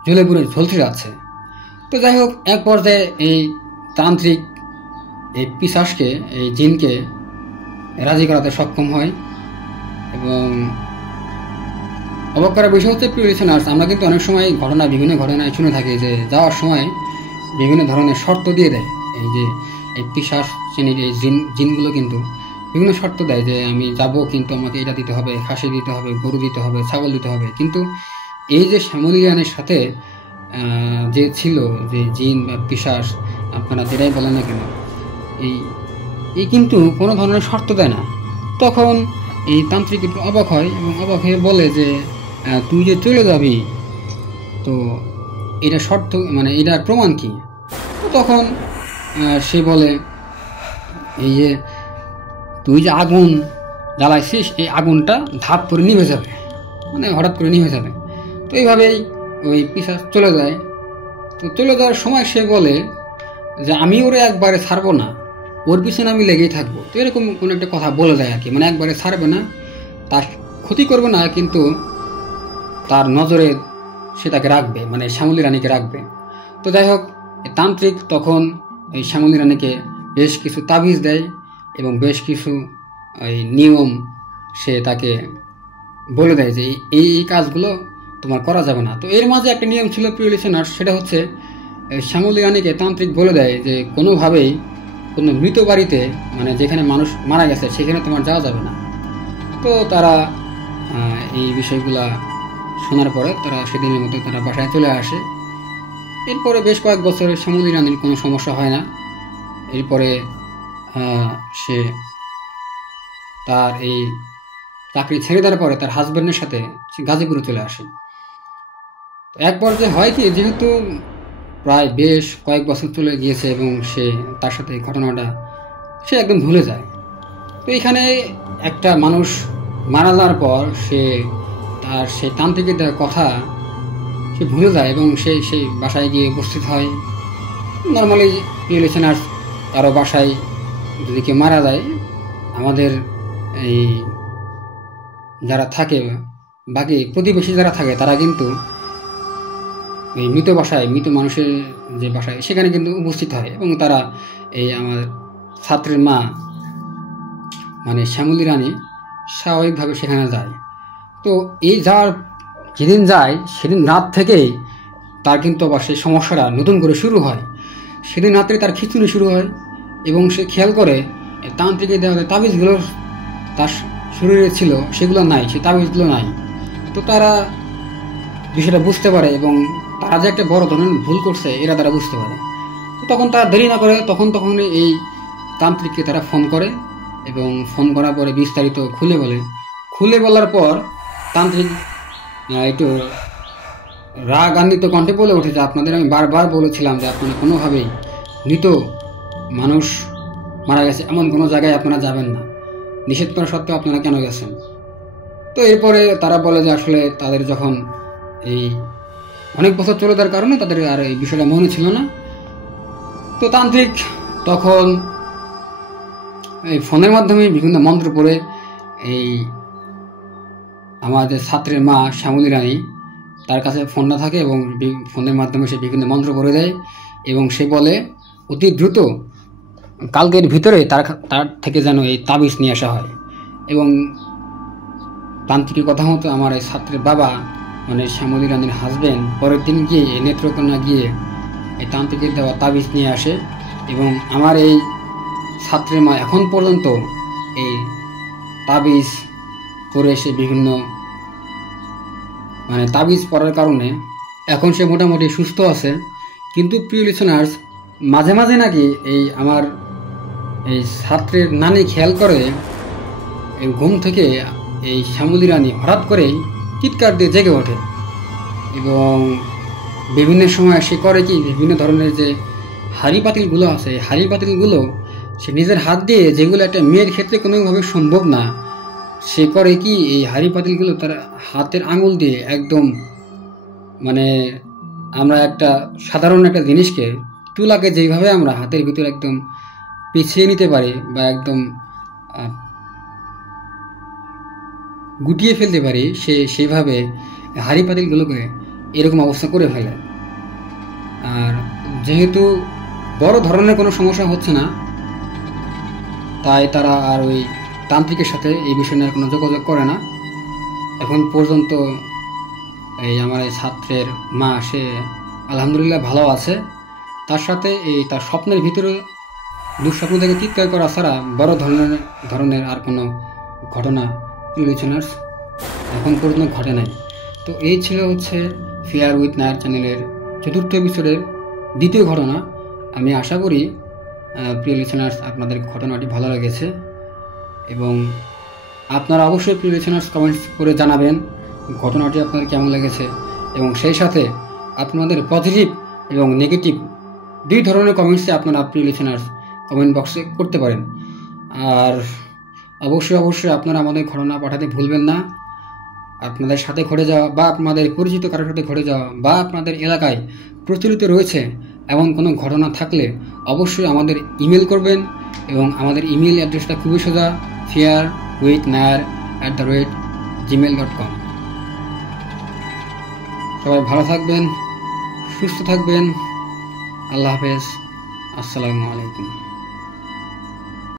জ্বলে পুড়ে ঝলসে যাচ্ছে। তো যাই হোক, এক পর্যায়ে এই তান্ত্রিক এই পিশাচকে, এই জিনকে রাজি করাতে সক্ষম হয়। এবং অবাক করার বিষয় হচ্ছে প্রিয় লিসেনার্স, আমরা কিন্তু অনেক সময় বিভিন্ন ঘটনায় শুনে থাকি যে যাওয়ার সময় বিভিন্ন ধরনের শর্ত দিয়ে দেয়। এই যে এই পিশাচ শ্রেণীর এই জিনগুলো কিন্তু বিভিন্ন শর্ত দেয় যে আমি যাব, কিন্তু আমাকে এটা দিতে হবে, খাসি দিতে হবে, গরু দিতে হবে, ছাগল দিতে হবে। কিন্তু এই যে শ্যামলী রানীর সাথে যে ছিল, যে জিন বা পিশাচ আপনারা যেটাই বলেন না কেন, এই কিন্তু কোনো ধরনের শর্ত দেয় না। তখন এই তান্ত্রিক একটু অবাক হয় এবং অবাক হয়ে বলে যে তুই যে চলে যাবি, তো এটা শর্ত, মানে এটার প্রমাণ কি? তো তখন সে বলে এই যে তুই যে আগুন জ্বালাইছিস, এই আগুনটা ধাপ করে নিভে যাবে, মানে হঠাৎ করে নিভে যাবে। তো এইভাবেই ওই পিশাচ চলে যায়। তো চলে যাওয়ার সময় সে বলে যে আমি ওরে একবারে ছাড়বো না, ওর পিছনে আমি লেগেই থাকবো। তো এরকম কোনো একটা কথা বলে যায় আর কি, মানে একবারে ছাড়বে না, তার ক্ষতি করবে না, কিন্তু তার নজরে সে তাকে রাখবে, মানে শ্যামলী রানীকে রাখবে। তো যাই হোক, তান্ত্রিক তখন এই শ্যামলী রানীকে বেশ কিছু তাবিজ দেয় এবং বেশ কিছু এই নিয়ম সে তাকে বলে দেয় যে এই কাজগুলো তোমার করা যাবে না। তো এর মাঝে একটা নিয়ম ছিল প্রিয় লিসেনার্স, সেটা হচ্ছে শ্যামলী রানীকে তান্ত্রিক বলে দেয় যে কোনোভাবেই কোনো মৃত বাড়িতে, মানে যেখানে মানুষ মারা গেছে সেখানে তোমার যাওয়া যাবে না। তো তারা এই বিষয়গুলা শোনার পরে তারা সেদিনের মতো তারা বাসায় চলে আসে। এরপরে বেশ কয়েক বছর শ্যামলী রানীর কোনো সমস্যা হয় না। এরপরে সে তার এই চাকরি ছেড়ে দেওয়ার পরে তার হাজব্যান্ডের সাথে সে গাজীপুরে চলে আসে। তো এক পর্যায়ে হয় কি, যেহেতু প্রায় বেশ কয়েক বছর চলে গিয়েছে এবং সে তার সাথে ঘটনাটা সে একদম ভুলে যায়। তো এখানে একটা মানুষ মারা যাওয়ার পর সে তার সেই তান্ত্রিকের দেওয়া কথা সে ভুলে যায় এবং সেই বাসায় গিয়ে উপস্থিত হয়। নর্মালি প্রিয় লিসেনার্স, কারো বাসায় যদি কেউ মারা যায়, আমাদের এই যারা থাকে, বাকি প্রতিবেশী যারা থাকে, তারা কিন্তু এই মৃত মানুষের যে বাসায় সেখানে কিন্তু উপস্থিত হয় এবং তারা এই আমার ছাত্রের মা, মানে শ্যামলী রানী স্বাভাবিকভাবে সেখানে যায়। তো এই যেদিন যায় সেদিন রাত থেকেই তার কিন্তু আবার সেই সমস্যাটা নতুন করে শুরু হয়। সেদিন রাত্রে তার খিচুড়ি শুরু হয় এবং সে খেয়াল করে তান্ত্রিকের দেওয়া তাবিজগুলো তার শরীরে ছিল সেগুলো নাই, সে তাবিজগুলো নাই। তো তারা বিষয়টা বুঝতে পারে এবং তারা যে একটা বড় ধরনের ভুল করছে এরা তারা বুঝতে পারে। তো তখন তারা দেরি না করে তখন এই তান্ত্রিককে তারা ফোন করে এবং ফোন করার পরে বিস্তারিত খুলে বলার পর তান্ত্রিক একটু রাগান্বিত কণ্ঠে বলে ওঠে যে আপনাদের আমি বারবার বলেছিলাম যে আপনারা কোনোভাবেই মৃত মানুষ মারা গেছে এমন কোনো জায়গায় আপনারা যাবেন না, নিষেধ করা সত্ত্বেও আপনারা কেন গেছেন? তো এরপরে তারা বলে যে আসলে তাদের যখন এই অনেক বছর চলে যাওয়ার কারণে তাদের আর এই বিষয়টা মনে ছিল না। তো তান্ত্রিক তখন এই ফোনের মাধ্যমে বিভিন্ন মন্ত্র পড়ে এই আমাদের ছাত্রের মা শ্যামলী রানী তার কাছে ফোনটা থাকে এবং ফোনের মাধ্যমে সে বিভিন্ন মন্ত্র পড়ে দেয় এবং সে বলে অতি দ্রুত কালকের ভিতরে তার থেকে যেন এই তাবিজ নিয়ে আসা হয়। এবং তান্ত্রিকের কথা মতো আমার এই ছাত্রের বাবা মানে শ্যামলী রানীর হাজব্যান্ড পরের দিন গিয়ে এই নেত্রকোনা গিয়ে এই তান্ত্রিকের দেওয়া তাবিজ নিয়ে আসে এবং আমার এই ছাত্রের মা এখন পর্যন্ত এই তাবিজ করে এসে বিভিন্ন মানে তাবিজ পড়ার কারণে এখন সে মোটামুটি সুস্থ আছে। কিন্তু প্রিয় লিসেনার্স, মাঝে মাঝে নাকি এই আমার এই ছাত্রের নানি খেয়াল করে এই ঘুম থেকে এই শ্যামলী রানী হঠাৎ করেই চিৎকার দিয়ে জেগে ওঠে এবং বিভিন্ন সময় সে করে কি বিভিন্ন ধরনের যে হাঁড়ি পাতিলগুলো আছে হাঁড়ি পাতিলগুলো সে নিজের হাত দিয়ে, যেগুলো একটা মেয়ের ক্ষেত্রে কোনোভাবে সম্ভব না, সে করে কি এই হাঁড়ি পাতিলগুলো তার হাতের আঙুল দিয়ে একদম মানে আমরা একটা সাধারণ একটা জিনিসকে তুলাকে যেইভাবে আমরা হাতের ভিতরে একদম পিছিয়ে নিতে পারি বা একদম গুটিয়ে ফেলতে পারি, সেইভাবে হাঁড়ি পাতিলগুলোকে এরকম অবস্থা করে ফেলে। আর যেহেতু বড় ধরনের কোনো সমস্যা হচ্ছে না, তাই তারা আর ওই তান্ত্রিকের সাথে এই বিষয় নিয়ে কোনো যোগাযোগ করে না। এখন পর্যন্ত এই আমার এই ছাত্রের মা সে আলহামদুলিল্লাহ ভালো আছে। তার সাথে এই তার স্বপ্নের ভিতরে দুঃস্বপ্ন থেকে চিৎকার করা ছাড়া বড় ধরনের আর কোনো ঘটনা লিসেনার্স এখন পর্যন্ত ঘটে নাই। তো এই ছিল হচ্ছে ফিয়ার উইথ নায়ার চ্যানেলের 4th এপিসোডের দ্বিতীয় ঘটনা। আমি আশা করি প্রিয় লিসেনার্স আপনাদের ঘটনাটি ভালো লেগেছে এবং আপনারা অবশ্যই প্রিয় লিসেনার্স কমেন্টস করে জানাবেন ঘটনাটি আপনাদের কেমন লেগেছে এবং সেই সাথে আপনাদের পজিটিভ এবং নেগেটিভ দুই ধরনের কমেন্টসে আপনারা প্রিয় লিসেনার্স কমেন্ট বক্সে করতে পারেন। আর অবশ্যই আপনারা আমাদের ঘটনা পাঠাতে ভুলবেন না। আপনাদের সাথে ঘটে যাওয়া বা আপনাদের পরিচিত কারোর সাথে ঘটে যাওয়া বা আপনাদের এলাকায় প্রচলিত রয়েছে এমন কোনো ঘটনা থাকলে অবশ্যই আমাদের ইমেল করবেন এবং আমাদের ইমেল অ্যাড্রেসটা খুবই সোজা, fearwithnair@gmail.com। সবাই ভালো থাকবেন, সুস্থ থাকবেন। আল্লাহ হাফেজ, আসসালামু আলাইকুম।